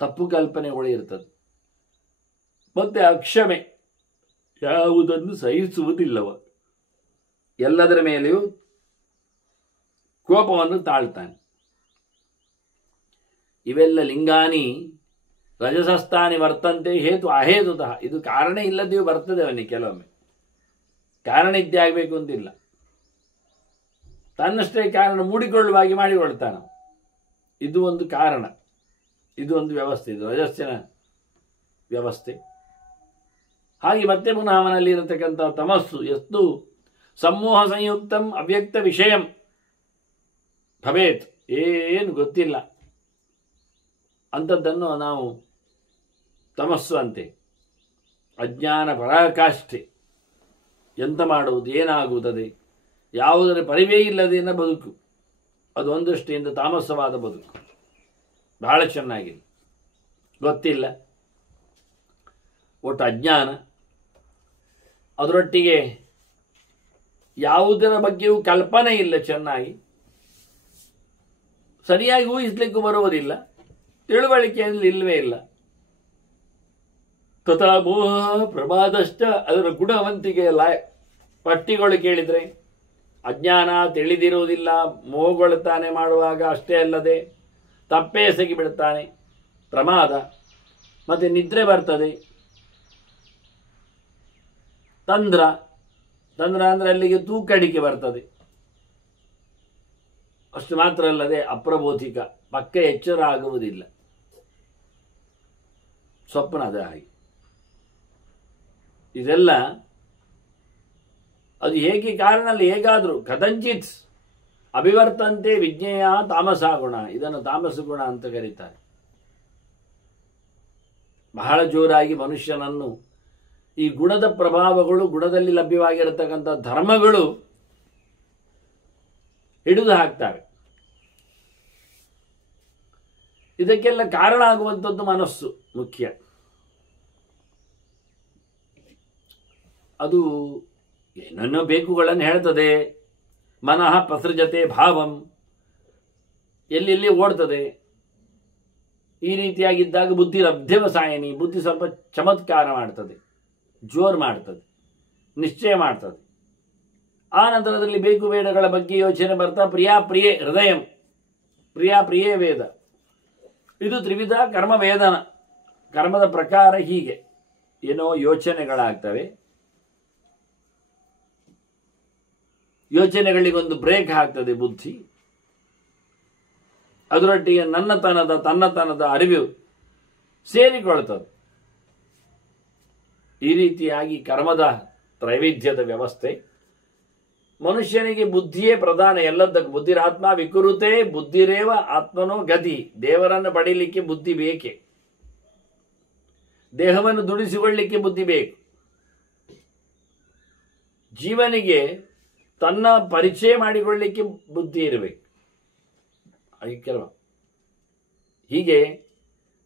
ತಪ್ಪು ಕಲ್ಪನೆಗಳು ಇರ್ತದೆ. ಮತ್ತೆ ಅಕ್ಷಮೆ, ಯಾವುದನ್ನು ಸಹಿಸುವುದಿಲ್ಲವ. ಎಲ್ಲದರ ಮೇಲೆಯೂ ಕೋಪವನ್ನು ತಾಳ್ತಾನೆ. ಇವೆಲ್ಲ ಲಿಂಗಾನಿ ರಜಸಸ್ಥಾನಿ ವರ್ತಂತೆ ಹೇತು ಅಹೇತುತಃ. ಇದು ಕಾರಣ ಇಲ್ಲದೆಯೂ ಬರ್ತದೆ ಅವನಿಗೆ. ಕೆಲವೊಮ್ಮೆ ಕಾರಣ ಇದ್ದೇ ಆಗಬೇಕು ಅಂತಿಲ್ಲ, ತನ್ನಷ್ಟೇ ಕಾರಣ ಮೂಡಿಕೊಳ್ಳುವಾಗಿ ಮಾಡಿಕೊಳ್ತಾನೆ. ಇದು ಒಂದು ಕಾರಣ, ಇದು ಒಂದು ವ್ಯವಸ್ಥೆ, ಇದು ರಜಸ್ಸಿನ ವ್ಯವಸ್ಥೆ. ಹಾಗೆ ಮತ್ತೆ ಪುನಃ ಅವನಲ್ಲಿ ಇರತಕ್ಕಂಥ ತಮಸ್ಸು, ಎಷ್ಟು ಸಮೂಹ ಸಂಯುಕ್ತಂ ಅವ್ಯಕ್ತ ವಿಷಯಂ ಭವೇತ್, ಏನು ಗೊತ್ತಿಲ್ಲ ಅಂಥದ್ದನ್ನು ನಾವು ತಮಸ್ಸು ಅಂತೆ. ಅಜ್ಞಾನ ಪರಾಕಾಷ್ಠೆ, ಎಂತ ಮಾಡುವುದು, ಏನಾಗುತ್ತದೆ, ಯಾವುದರ ಪರಿವೇ ಇಲ್ಲದೇನ ಬದುಕು. ಅದು ಒಂದು ದೃಷ್ಟಿಯಿಂದ ತಾಮಸವಾದ ಬದುಕು. ಬಹಳ ಚೆನ್ನಾಗಿದೆ, ಗೊತ್ತಿಲ್ಲ, ಒಟ್ಟು ಅಜ್ಞಾನ. ಅದರೊಟ್ಟಿಗೆ ಯಾವುದರ ಬಗ್ಗೆಯೂ ಕಲ್ಪನೆ ಇಲ್ಲ, ಚೆನ್ನಾಗಿ ಸರಿಯಾಗಿ ಊಹಿಸ್ಲಿಕ್ಕೂ ಬರುವುದಿಲ್ಲ, ತಿಳುವಳಿಕೆಯಲ್ಲಿ ಇಲ್ಲವೇ ಇಲ್ಲ. ತಥಾ ಮೋಹ ಪ್ರಮಾದಶ್ಚ, ಅದರ ಗುಣವಂತಿಕೆ ಪಟ್ಟಿಗಳು ಕೇಳಿದರೆ ಅಜ್ಞಾನ, ತಿಳಿದಿರುವುದಿಲ್ಲ, ಮೋಹಗೊಳ್ಳುತ್ತಾನೆ ಮಾಡುವಾಗ. ಅಷ್ಟೇ ಅಲ್ಲದೆ ತಪ್ಪೇ ಎಸಗಿ ಬಿಡುತ್ತಾನೆ, ಪ್ರಮಾದ. ಮತ್ತೆ ನಿದ್ರೆ ಬರ್ತದೆ. ತಂದ್ರ ಅಂದರೆ ಅಲ್ಲಿಗೆ ತೂಕಡಿಕೆ ಬರ್ತದೆ. ಅಷ್ಟು ಮಾತ್ರ ಅಲ್ಲದೆ ಅಪ್ರಬೋಧಿಕ, ಪಕ್ಕ ಎಚ್ಚರ ಆಗುವುದಿಲ್ಲ, ಸ್ವಪ್ನದ ಹಾಗೆ. ಇದೆಲ್ಲ ಅದು ಹೇಗೆ ಕಾರಣ ಅಲ್ಲ, ಹೇಗಾದರೂ ಕಥಂಚಿತ್ ಅಭಿವರ್ತಂತೆ ವಿಜ್ಞೇಯ ತಾಮಸ ಗುಣ. ಇದನ್ನು ತಾಮಸ ಗುಣ ಅಂತ ಕರೀತಾರೆ. ಬಹಳ ಜೋರಾಗಿ ಮನುಷ್ಯನನ್ನು ಈ ಗುಣದ ಪ್ರಭಾವಗಳು, ಗುಣದಲ್ಲಿ ಲಭ್ಯವಾಗಿರತಕ್ಕಂಥ ಧರ್ಮಗಳು ಹಿಡಿದು ಹಾಕ್ತವೆ. ಇದಕ್ಕೆಲ್ಲ ಕಾರಣ ಆಗುವಂಥದ್ದು ಮನಸ್ಸು ಮುಖ್ಯ. ಅದು ಏನನ್ನೋ ಬೇಕುಗಳನ್ನು ಹೇಳ್ತದೆ. ಮನಃ ಪ್ರಸೃಜತೆ ಭಾವಂ, ಎಲ್ಲೆಲ್ಲಿ ಓಡ್ತದೆ. ಈ ರೀತಿಯಾಗಿದ್ದಾಗ ಬುದ್ಧಿ ಅಭ್ಯವಸಾಯನಿ, ಬುದ್ಧಿ ಸ್ವಲ್ಪ ಚಮತ್ಕಾರ ಮಾಡ್ತದೆ, ಜೋರು ಮಾಡ್ತದೆ, ನಿಶ್ಚಯ ಮಾಡ್ತದೆ. ಆ ನಂತರದಲ್ಲಿ ಬೇಕು ಬೇಡಗಳ ಬಗ್ಗೆ ಯೋಚನೆ ಬರ್ತಾ ಪ್ರಿಯೇ ಹೃದಯಂ, ಪ್ರಿಯೇ ವೇದ. ಇದು ತ್ರಿವಿಧ ಕರ್ಮ ವೇದನ. ಕರ್ಮದ ಪ್ರಕಾರ ಹೀಗೆ ಏನೋ ಯೋಚನೆಗಳಾಗ್ತವೆ. ಯೋಚನೆಗಳಿಗೊಂದು ಬ್ರೇಕ್ ಹಾಕ್ತದೆ ಬುದ್ಧಿ. ಅದರೊಟ್ಟಿಗೆ ತನ್ನತನದ ಅರಿವು ಸೇರಿಕೊಳ್ತದೆ. ಈ ರೀತಿಯಾಗಿ ಕರ್ಮದ ತ್ರೈವಿಧ್ಯದ ವ್ಯವಸ್ಥೆ. ಮನುಷ್ಯನಿಗೆ ಬುದ್ಧಿಯೇ ಪ್ರಧಾನ ಎಲ್ಲದಕ್ಕೂ. ಬುದ್ಧಿರಾತ್ಮ ವಿಕುರುತೆ ಬುದ್ಧಿರೇವ ಆತ್ಮನೋ ಗತಿ. ದೇವರನ್ನು ಪಡೀಲಿಕ್ಕೆ ಬುದ್ಧಿ ಬೇಕೆ, ದೇಹವನ್ನು ದುಡಿಸಿಕೊಳ್ಳಲಿಕ್ಕೆ ಬುದ್ಧಿ ಬೇಕು. ಜೀವನಿಗೆ ತನ್ನ ಪರಿಚಯ ಮಾಡಿಕೊಳ್ಳಲಿಕ್ಕೆ ಬುದ್ಧಿ ಇರಬೇಕು. ಹೀಗೆ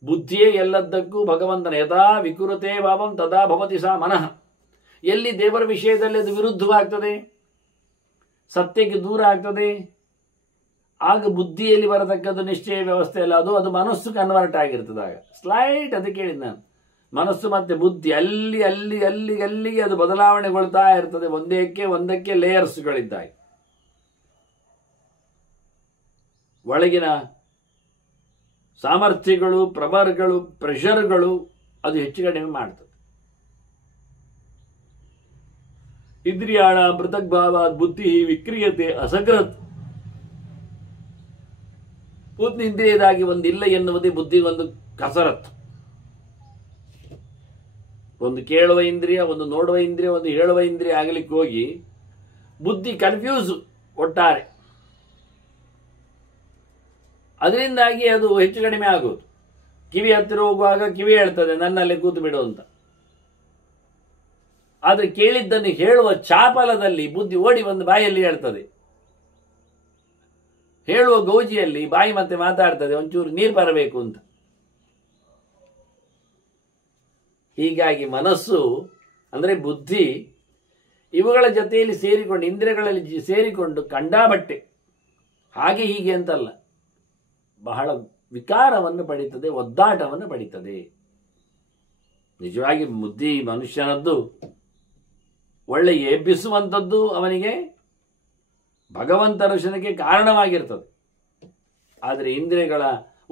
ಬುದ್ಧಿಯೇ ಎಲ್ಲದಕ್ಕೂ ಭಗವಂತನ. ಯಥಾ ವಿಕುರುತೆ ಭಾವಂ ತದಾ ಭವತಿ ಸಾ ಮನಃ. ಎಲ್ಲಿ ದೇವರ ವಿಷಯದಲ್ಲಿ ಅದು ವಿರುದ್ಧವಾಗ್ತದೆ, ಸತ್ಯಕ್ಕೆ ದೂರ ಆಗ್ತದೆ, ಆಗ ಬುದ್ಧಿಯಲ್ಲಿ ಬರತಕ್ಕದ್ದು ನಿಶ್ಚಯ ವ್ಯವಸ್ಥೆ ಅಲ್ಲ, ಅದು ಮನಸ್ಸು ಕನ್ವರ್ಟ್ ಆಗಿರ್ತದೆ. ಆಗ ಸ್ಲೈಟ್ ಅದಕ್ಕೆ ಹೇಳಿದ್ ನಾನು, ಮನಸ್ಸು ಮತ್ತು ಬುದ್ಧಿ ಅಲ್ಲಿಗೆ ಅದು ಬದಲಾವಣೆಗೊಳ್ತಾ ಇರ್ತದೆ. ಒಂದಕ್ಕೆ ಲೇಯರ್ಸ್ಗಳಿದ್ದಾವೆ. ಒಳಗಿನ ಸಾಮರ್ಥ್ಯಗಳು, ಪ್ರಬರ್ಗಳು, ಪ್ರೆಷರ್ಗಳು ಅದು ಹೆಚ್ಚು ಕಡಿಮೆ ಮಾಡ್ತದೆ. ಇಂದ್ರಿಯಾಣ ಪೃಥಗ್ಭಾವ ಬುದ್ಧಿ ವಿಕ್ರಿಯತೆ ಅಸಗ್ರತ್. ಬುದ್ಧಿ ಇಂದ್ರಿಯದಾಗಿ ಒಂದಿಲ್ಲ ಎನ್ನುವುದೇ ಬುದ್ಧಿ ಒಂದು ಕಸರತ್ತು. ಒಂದು ಕೇಳುವ ಇಂದ್ರಿಯ, ಒಂದು ನೋಡುವ ಇಂದ್ರಿಯ, ಒಂದು ಹೇಳುವ ಇಂದ್ರಿಯ ಆಗಲಿಕ್ಕೆ ಹೋಗಿ ಬುದ್ಧಿ ಕನ್ಫ್ಯೂಸ್ ಒಟ್ಟಾರೆ. ಅದರಿಂದಾಗಿ ಅದು ಹೆಚ್ಚು ಕಡಿಮೆ ಆಗುವುದು. ಕಿವಿ ಹತ್ತಿರ ಹೋಗುವಾಗ ಕಿವಿ ಹೇಳ್ತದೆ ನನ್ನಲ್ಲಿ ಕೂತು ಬಿಡು ಅಂತ. ಆದರೆ ಕೇಳಿದ್ದನ್ನು ಹೇಳುವ ಚಾಪಲದಲ್ಲಿ ಬುದ್ಧಿ ಓಡಿ ಬಂದು ಬಾಯಲ್ಲಿ ಹೇಳ್ತದೆ. ಹೇಳುವ ಗೌಜಿಯಲ್ಲಿ ಬಾಯಿ ಮತ್ತೆ ಮಾತಾಡ್ತದೆ ಒಂಚೂರು ನೀರು ಬರಬೇಕು ಅಂತ. ಹೀಗಾಗಿ ಮನಸ್ಸು ಅಂದರೆ ಬುದ್ಧಿ ಇವುಗಳ ಜೊತೆಯಲ್ಲಿ ಸೇರಿಕೊಂಡು, ಇಂದ್ರಿಯಗಳಲ್ಲಿ ಸೇರಿಕೊಂಡು ಕಂಡಾಬಟ್ಟೆ ಹಾಗೆ ಹೀಗೆ ಅಂತಲ್ಲ, ಬಹಳ ವಿಕಾರವನ್ನು ಪಡೀತದೆ, ಒದ್ದಾಟವನ್ನು ಪಡೀತದೆ. ನಿಜವಾಗಿ ಬುದ್ಧಿ ಮನುಷ್ಯನದ್ದು ಒಳ್ಳೆ ಎಬ್ಬಿಸುವಂಥದ್ದು, ಅವನಿಗೆ ಭಗವಂತನ ರಕ್ಷಣೆಗೆ ಕಾರಣವಾಗಿರ್ತದೆ. ಆದರೆ ಇಂದ್ರಿಯಗಳ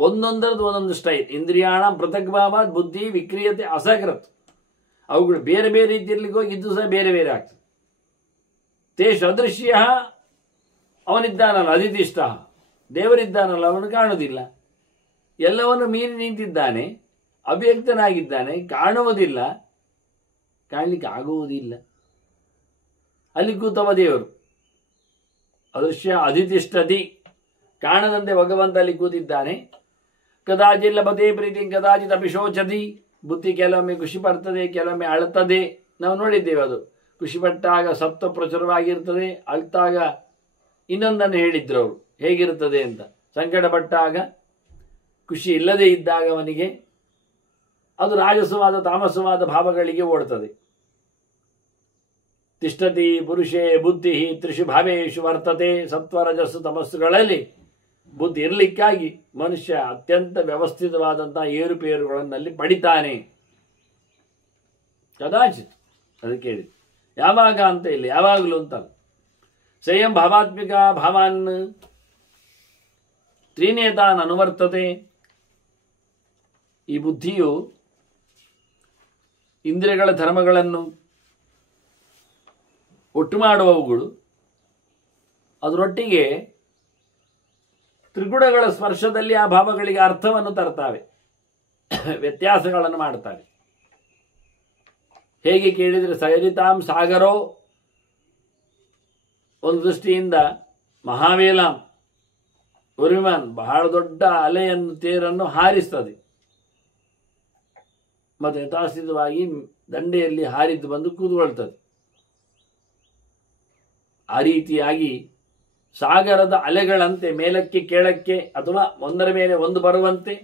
ಒಂದೊಂದರದ್ದು ಒಂದೊಂದು ಸ್ಟೈಲ್. ಇಂದ್ರಿಯಾಣ ಪೃಥಗ್ಭಾವ ಬುದ್ಧಿ ವಿಕ್ರಿಯತೆ ಅಸಗ್ರತ್. ಅವುಗಳು ಬೇರೆ ಬೇರೆ ರೀತಿಯಲ್ಲಿ ಹೋಗಿ ಇದ್ದು ಸಹ ಬೇರೆ ಬೇರೆ ಆಗ್ತದೆ. ತೇ ಸದೃಶ್ಯ, ಅವನಿದ್ದಾನಲ್ಲ ಅಧಿತಿಷ್ಠ, ದೇವರಿದ್ದಾನಲ್ಲ ಅವನು ಕಾಣುವುದಿಲ್ಲ, ಎಲ್ಲವನ್ನು ಮೀರಿ ನಿಂತಿದ್ದಾನೆ, ಅವ್ಯಕ್ತನಾಗಿದ್ದಾನೆ, ಕಾಣುವುದಿಲ್ಲ, ಕಾಣಲಿಕ್ಕೆ ಆಗುವುದಿಲ್ಲ. ಅಲ್ಲಿ ಕೂತವ ದೇವರು ಅದೃಶ್ಯ ಅಧಿತಿಷ್ಠತಿ, ಕಾಣದಂತೆ ಭಗವಂತ ಅಲ್ಲಿ ಕೂತಿದ್ದಾನೆ. ಕದಾಚಿತ್ ಲಭತೆ ಪ್ರೀತಿ ಕದಾಚಿತ್ ಅಪಿಶೋಚತಿ. ಬುದ್ಧಿ ಕೆಲವೊಮ್ಮೆ ಖುಷಿ ಪಡ್ತದೆ, ಕೆಲವೊಮ್ಮೆ ಅಳ್ತದೆ. ನಾವು ನೋಡಿದ್ದೇವೆ, ಅದು ಖುಷಿಪಟ್ಟಾಗ ಸತ್ವ ಪ್ರಚುರವಾಗಿರ್ತದೆ, ಅಳ್ತಾಗ ಇನ್ನೊಂದನ್ನು ಹೇಳಿದ್ರು ಅವರು ಹೇಗಿರ್ತದೆ ಅಂತ. ಸಂಕಟಪಟ್ಟಾಗ, ಖುಷಿ ಇಲ್ಲದೆ ಇದ್ದಾಗ ಅವನಿಗೆ ಅದು ರಾಜಸವಾದ ತಾಮಸವಾದ ಭಾವಗಳಿಗೆ ಓಡ್ತದೆ. ತಿಷ್ಠತಿ ಪುರುಷೇ ಬುದ್ಧಿ ತ್ರಿಷು ಭಾವೇಶು ವರ್ತತೆ. ಸತ್ವರಜಸ್ಸು ತಮಸ್ಸುಗಳಲ್ಲಿ ಬುದ್ಧಿ ಇರಲಿಕ್ಕಾಗಿ ಮನುಷ್ಯ ಅತ್ಯಂತ ವ್ಯವಸ್ಥಿತವಾದಂತಹ ಏರುಪೇರುಗಳನ್ನಲ್ಲಿ ಪಡಿತಾನೆ. ಕದಾಚಿತ್, ಅದಕ್ಕೆ ಹೇಳಿ ಯಾವಾಗ ಅಂತ ಇಲ್ಲ, ಯಾವಾಗಲೂ ಅಂತಲ್ಲ. ಸ್ವಯಂ ಭಾವಾತ್ಮಿಕ ಭಾವಾನ್ ತ್ರೀನೇತಾನ್ ಅನುವರ್ತತೆ. ಈ ಬುದ್ಧಿಯು ಇಂದ್ರಿಯಗಳ ಧರ್ಮಗಳನ್ನು ಒಟ್ಟು ಮಾಡುವವುಗಳು, ಅದರೊಟ್ಟಿಗೆ ತ್ರಿಗುಣಗಳ ಸ್ಪರ್ಶದಲ್ಲಿ ಆ ಭಾವಗಳಿಗೆ ಅರ್ಥವನ್ನು ತರ್ತಾವೆ, ವ್ಯತ್ಯಾಸಗಳನ್ನು ಮಾಡ್ತವೆ. ಹೇಗೆ ಕೇಳಿದರೆ ಸಯರಿತಾಂ ಸಾಗರೋ ಒಂದು ದೃಷ್ಟಿಯಿಂದ ಮಹಾವೇಲಾಂ ಉರ್ವಿಮಾನ್ ಬಹಳ ದೊಡ್ಡ ಅಲೆಯನ್ನು ತೇರನ್ನು ಹಾರಿಸ್ತದೆ, ಮತ್ತು ಯಥಾಸ್ಥಿತವಾಗಿ ದಂಡೆಯಲ್ಲಿ ಹಾರಿದ್ದು ಬಂದು ಕೂತ್ಕೊಳ್ತದೆ. ಆ ರೀತಿಯಾಗಿ ಸಾಗರದ ಅಲೆಗಳಂತೆ ಮೇಲಕ್ಕೆ ಕೆಳಕ್ಕೆ ಅಥವಾ ಒಂದರ ಮೇಲೆ ಒಂದು ಬರುವಂತೆ,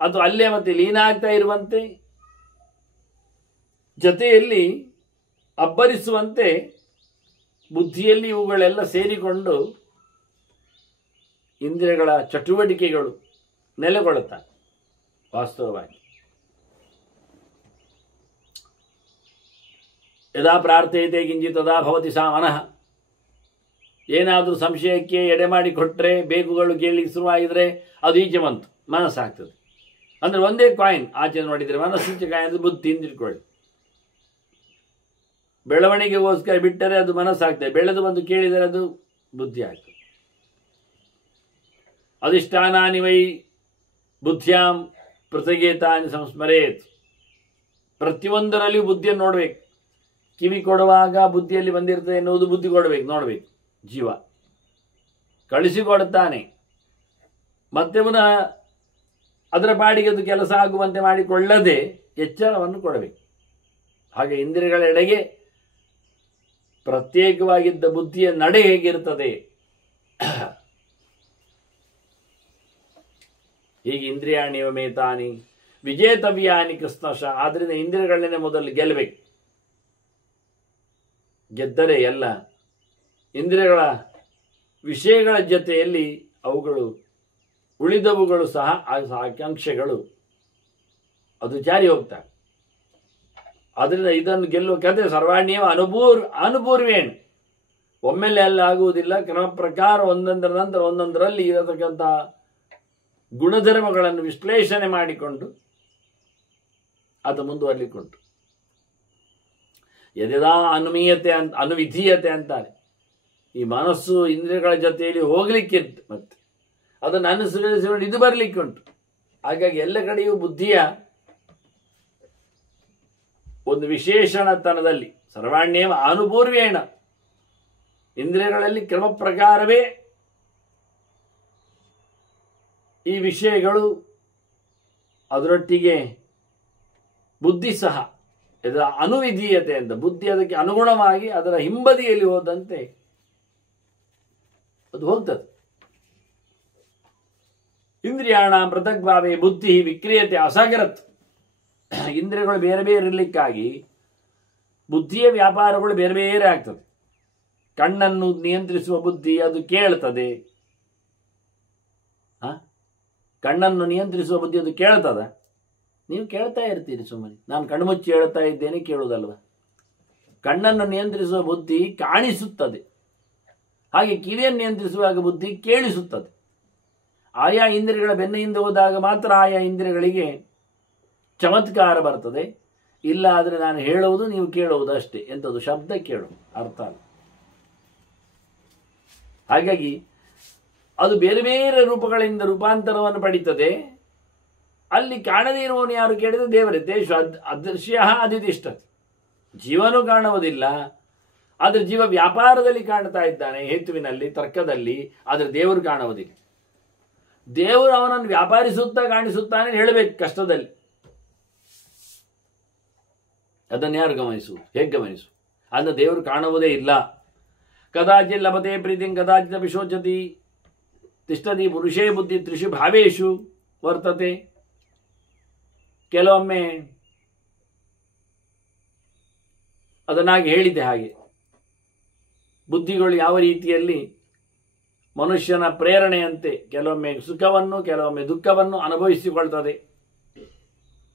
ಅದು ಅಲ್ಲೇ ಮತ್ತೆ ಲೀನ ಆಗ್ತಾ ಇರುವಂತೆ, ಜೊತೆಯಲ್ಲಿ ಅಬ್ಬರಿಸುವಂತೆ ಬುದ್ಧಿಯಲ್ಲಿ ಇವುಗಳೆಲ್ಲ ಸೇರಿಕೊಂಡು ಇಂದ್ರಿಯಗಳ ಚಟುವಟಿಕೆಗಳು ನೆಲೆಗೊಳ್ಳುತ್ತವೆ. ವಾಸ್ತವವಾಗಿ ಯದಾ ಪ್ರಾರ್ಥಯತೆ ಕಿಂಚಿತ್ ತದಾ ಭವತಿ ಸಾ ಮನಃ. ಏನಾದರೂ ಸಂಶಯಕ್ಕೆ ಎಡೆ ಮಾಡಿ ಕೊಟ್ಟರೆ, ಬೇಗುಗಳು ಕೇಳಲಿಕ್ಕೆ ಶುರುವಾಗಿದ್ರೆ ಅದು ಈಚೆ ಬಂತು, ಮನಸ್ಸಾಗ್ತದೆ. ಅಂದರೆ ಒಂದೇ ಕಾಯಿನ್ ಆಚೆ ನೋಡಿದರೆ ಮನಸ್ಸೀಚೆ ಕಾಯಿನ್ ಬುದ್ಧಿ ತಿಂದಿಟ್ಕೊಳ್ಳಿ. ಬೆಳವಣಿಗೆಗೋಸ್ಕರ ಬಿಟ್ಟರೆ ಅದು ಮನಸ್ಸಾಗ್ತದೆ, ಬೆಳೆದು ಬಂದು ಕೇಳಿದರೆ ಅದು ಬುದ್ಧಿ ಆಗ್ತದೆ. ಅಧಿಷ್ಠಾನಾನಿ ವೈ ಬುದ್ಧಿಯಾಂ ಪೃಥಗೇತಾನಿ ಸಂಸ್ಮರೇತ್. ಪ್ರತಿಯೊಂದರಲ್ಲಿಯೂ ಬುದ್ಧಿಯನ್ನು ನೋಡಬೇಕು. ಕಿವಿ ಕೊಡುವಾಗ ಬುದ್ಧಿಯಲ್ಲಿ ಬಂದಿರ್ತದೆ ಎನ್ನುವುದು ಬುದ್ಧಿ ನೋಡಬೇಕು. ಜೀವ ಕಳಿಸಿಕೊಡುತ್ತಾನೆ, ಮತ್ತೆ ಪುನಃ ಅದರ ಪಾಡಿಗೆ ಅದು ಕೆಲಸ ಆಗುವಂತೆ ಮಾಡಿಕೊಳ್ಳದೆ ಎಚ್ಚರವನ್ನು ಕೊಡಬೇಕು. ಹಾಗೆ ಇಂದ್ರಿಯಗಳೆಡೆಗೆ ಪ್ರತ್ಯೇಕವಾಗಿದ್ದ ಬುದ್ಧಿಯ ನಡೆ ಹೇಗಿರ್ತದೆ, ಹೀಗೆ ಇಂದ್ರಿಯಾಣಿಯಮೇತಾನಿ ವಿಜೇತವ್ಯಾನಿ ಕೃಷ್ಣಶ. ಆದ್ರಿಂದ ಇಂದ್ರಿಯಗಳನ್ನೇ ಮೊದಲು ಗೆಲ್ಲಬೇಕು. ಗೆದ್ದರೆ ಎಲ್ಲ ಇಂದ್ರಿಯಗಳ ವಿಷಯಗಳ ಜೊತೆಯಲ್ಲಿ ಅವುಗಳು ಉಳಿದವುಗಳು ಸಹ ಆಕಾಂಕ್ಷೆಗಳು ಅದು ಜಾರಿ ಹೋಗ್ತಾರೆ. ಅದರಿಂದ ಇದನ್ನು ಗೆಲ್ಲುವ ಕತೆ ಸರ್ವಾಣ್ಯವ ಅನುಪೂರ್ವೇಣು, ಒಮ್ಮೆಲೆ ಅಲ್ಲಿ ಆಗುವುದಿಲ್ಲ. ಕ್ರಮ ಪ್ರಕಾರ ಒಂದೊಂದರ ನಂತರ ಒಂದೊಂದರಲ್ಲಿ ಇರತಕ್ಕಂಥ ಗುಣಧರ್ಮಗಳನ್ನು ವಿಶ್ಲೇಷಣೆ ಮಾಡಿಕೊಂಡು ಅದು ಮುಂದುವರಲಿಕ್ಕುಂಟು. ಯದಾ ಅನುವಿಧೀಯತೆ ಅಂತಾರೆ. ಈ ಮನಸ್ಸು ಇಂದ್ರಿಯಗಳ ಜೊತೆಯಲ್ಲಿ ಹೋಗ್ಲಿಕ್ಕೆ ಮತ್ತೆ ಅದನ್ನು ಅನುಸರಿಸಿಕೊಂಡು ಇದು ಬರಲಿಕ್ಕೆ ಉಂಟು. ಹಾಗಾಗಿ ಎಲ್ಲ ಕಡೆಯೂ ಬುದ್ಧಿಯ ಒಂದು ವಿಶೇಷಣತನದಲ್ಲಿ ಸರ್ವಾಣ್ಯೇವ ಅನುಪೂರ್ವೇಣ, ಇಂದ್ರಿಯಗಳಲ್ಲಿ ಕ್ರಮ ಪ್ರಕಾರವೇ ಈ ವಿಷಯಗಳು, ಅದರೊಟ್ಟಿಗೆ ಬುದ್ಧಿ ಸಹ ಇದರ ಅನುವಿಧೀಯತೆ ಅಂತ, ಬುದ್ಧಿ ಅದಕ್ಕೆ ಅನುಗುಣವಾಗಿ ಅದರ ಹಿಂಬದಿಯಲ್ಲಿ ಹೋದಂತೆ ಅದು ಹೋಗ್ತದೆ. ಇಂದ್ರಿಯಾಣ ಪೃಥಗ್ಭಾವೇ ಬುದ್ಧಿ ವಿಕ್ರಿಯತೆ ಅಸಾಗರತ್. ಇಂದ್ರಿಯಗಳು ಬೇರೆ ಬೇರೆ ಇರಲಿಕ್ಕಾಗಿ ಬುದ್ಧಿಯ ವ್ಯಾಪಾರಗಳು ಬೇರೆ ಬೇರೆ ಆಗ್ತದೆ. ಕಣ್ಣನ್ನು ನಿಯಂತ್ರಿಸುವ ಬುದ್ಧಿ ಅದು ಕೇಳ್ತದೆ. ಕಣ್ಣನ್ನು ನಿಯಂತ್ರಿಸುವ ಬುದ್ಧಿ ಅದು ಕೇಳ್ತದ? ನೀವು ಕೇಳ್ತಾ ಇರ್ತೀರಿ ಸುಮ್ಮನೆ. ನಾನು ಕಣ್ಮುಚ್ಚಿ ಹೇಳ್ತಾ ಇದ್ದೇನೆ, ಕೇಳುವುದಲ್ವ? ಕಣ್ಣನ್ನು ನಿಯಂತ್ರಿಸುವ ಬುದ್ಧಿ ಕಾಣಿಸುತ್ತದೆ. ಹಾಗೆ ಕಿವಿಯನ್ನು ನಿಯಂತ್ರಿಸುವಾಗ ಬುದ್ಧಿ ಕೇಳಿಸುತ್ತದೆ. ಆಯಾ ಇಂದ್ರಿಯಗಳ ಬೆನ್ನೆಯಿಂದ ಹೋದಾಗ ಮಾತ್ರ ಆಯಾ ಇಂದ್ರಿಯಗಳಿಗೆ ಚಮತ್ಕಾರ ಬರ್ತದೆ. ಇಲ್ಲ ಆದರೆ ನಾನು ಹೇಳುವುದು ನೀವು ಕೇಳುವುದು ಅಷ್ಟೇ. ಎಂಥದ್ದು? ಶಬ್ದ ಕೇಳು, ಅರ್ಥ ಅಲ್ಲ. ಹಾಗಾಗಿ ಅದು ಬೇರೆ ಬೇರೆ ರೂಪಗಳಿಂದ ರೂಪಾಂತರವನ್ನು ಪಡೀತದೆ. ಅಲ್ಲಿ ಕಾಣದೇ ಇರುವವನು ಯಾರು ಕೇಳಿದ್ರೆ ದೇವರೇ. ತೇಷು ಅದೃಶ್ಯ ಅಧಿತಿಷ್ಠತೆ. ಜೀವನೂ ಕಾಣುವುದಿಲ್ಲ, ಆದರೆ ಜೀವ ವ್ಯಾಪಾರದಲ್ಲಿ ಕಾಣ್ತಾ ಇದ್ದಾನೆ, ಹೇತುವಿನಲ್ಲಿ, ತರ್ಕದಲ್ಲಿ. ಆದರೆ ದೇವರು ಕಾಣುವುದಿಲ್ಲ. ದೇವರು ಅವನನ್ನು ವ್ಯಾಪಾರಿಸುತ್ತಾ ಕಾಣಿಸುತ್ತಾನೆ ಹೇಳಬೇಕು ಕಷ್ಟದಲ್ಲಿ. ಅದನ್ನು ಯಾರು ಗಮನಿಸುವುದು? ಹೇಗೆ ಗಮನಿಸು? ಅದನ್ನು ದೇವರು ಕಾಣುವುದೇ ಇಲ್ಲ. ಕದಾಚಿತ್ ಲಭತೆ ಪ್ರೀತಿಂ ಕದಾಚಿತ್ ವಿಶೋಚತಿ ತಿಷ್ಠತಿ ಪುರುಷೇ ಬುದ್ಧಿ ತ್ರಿಷು ಭಾವೇಶು ವರ್ತತೆ. ಕೆಲವೊಮ್ಮೆ ಅದನ್ನಾಗಿ ಹೇಳಿದ್ದೆ. ಹಾಗೆ ಬುದ್ಧಿಗಳು ಯಾವ ರೀತಿಯಲ್ಲಿ ಮನುಷ್ಯನ ಪ್ರೇರಣೆಯಂತೆ ಕೆಲವೊಮ್ಮೆ ಸುಖವನ್ನು ಕೆಲವೊಮ್ಮೆ ದುಃಖವನ್ನು ಅನುಭವಿಸಿಕೊಳ್ತದೆ,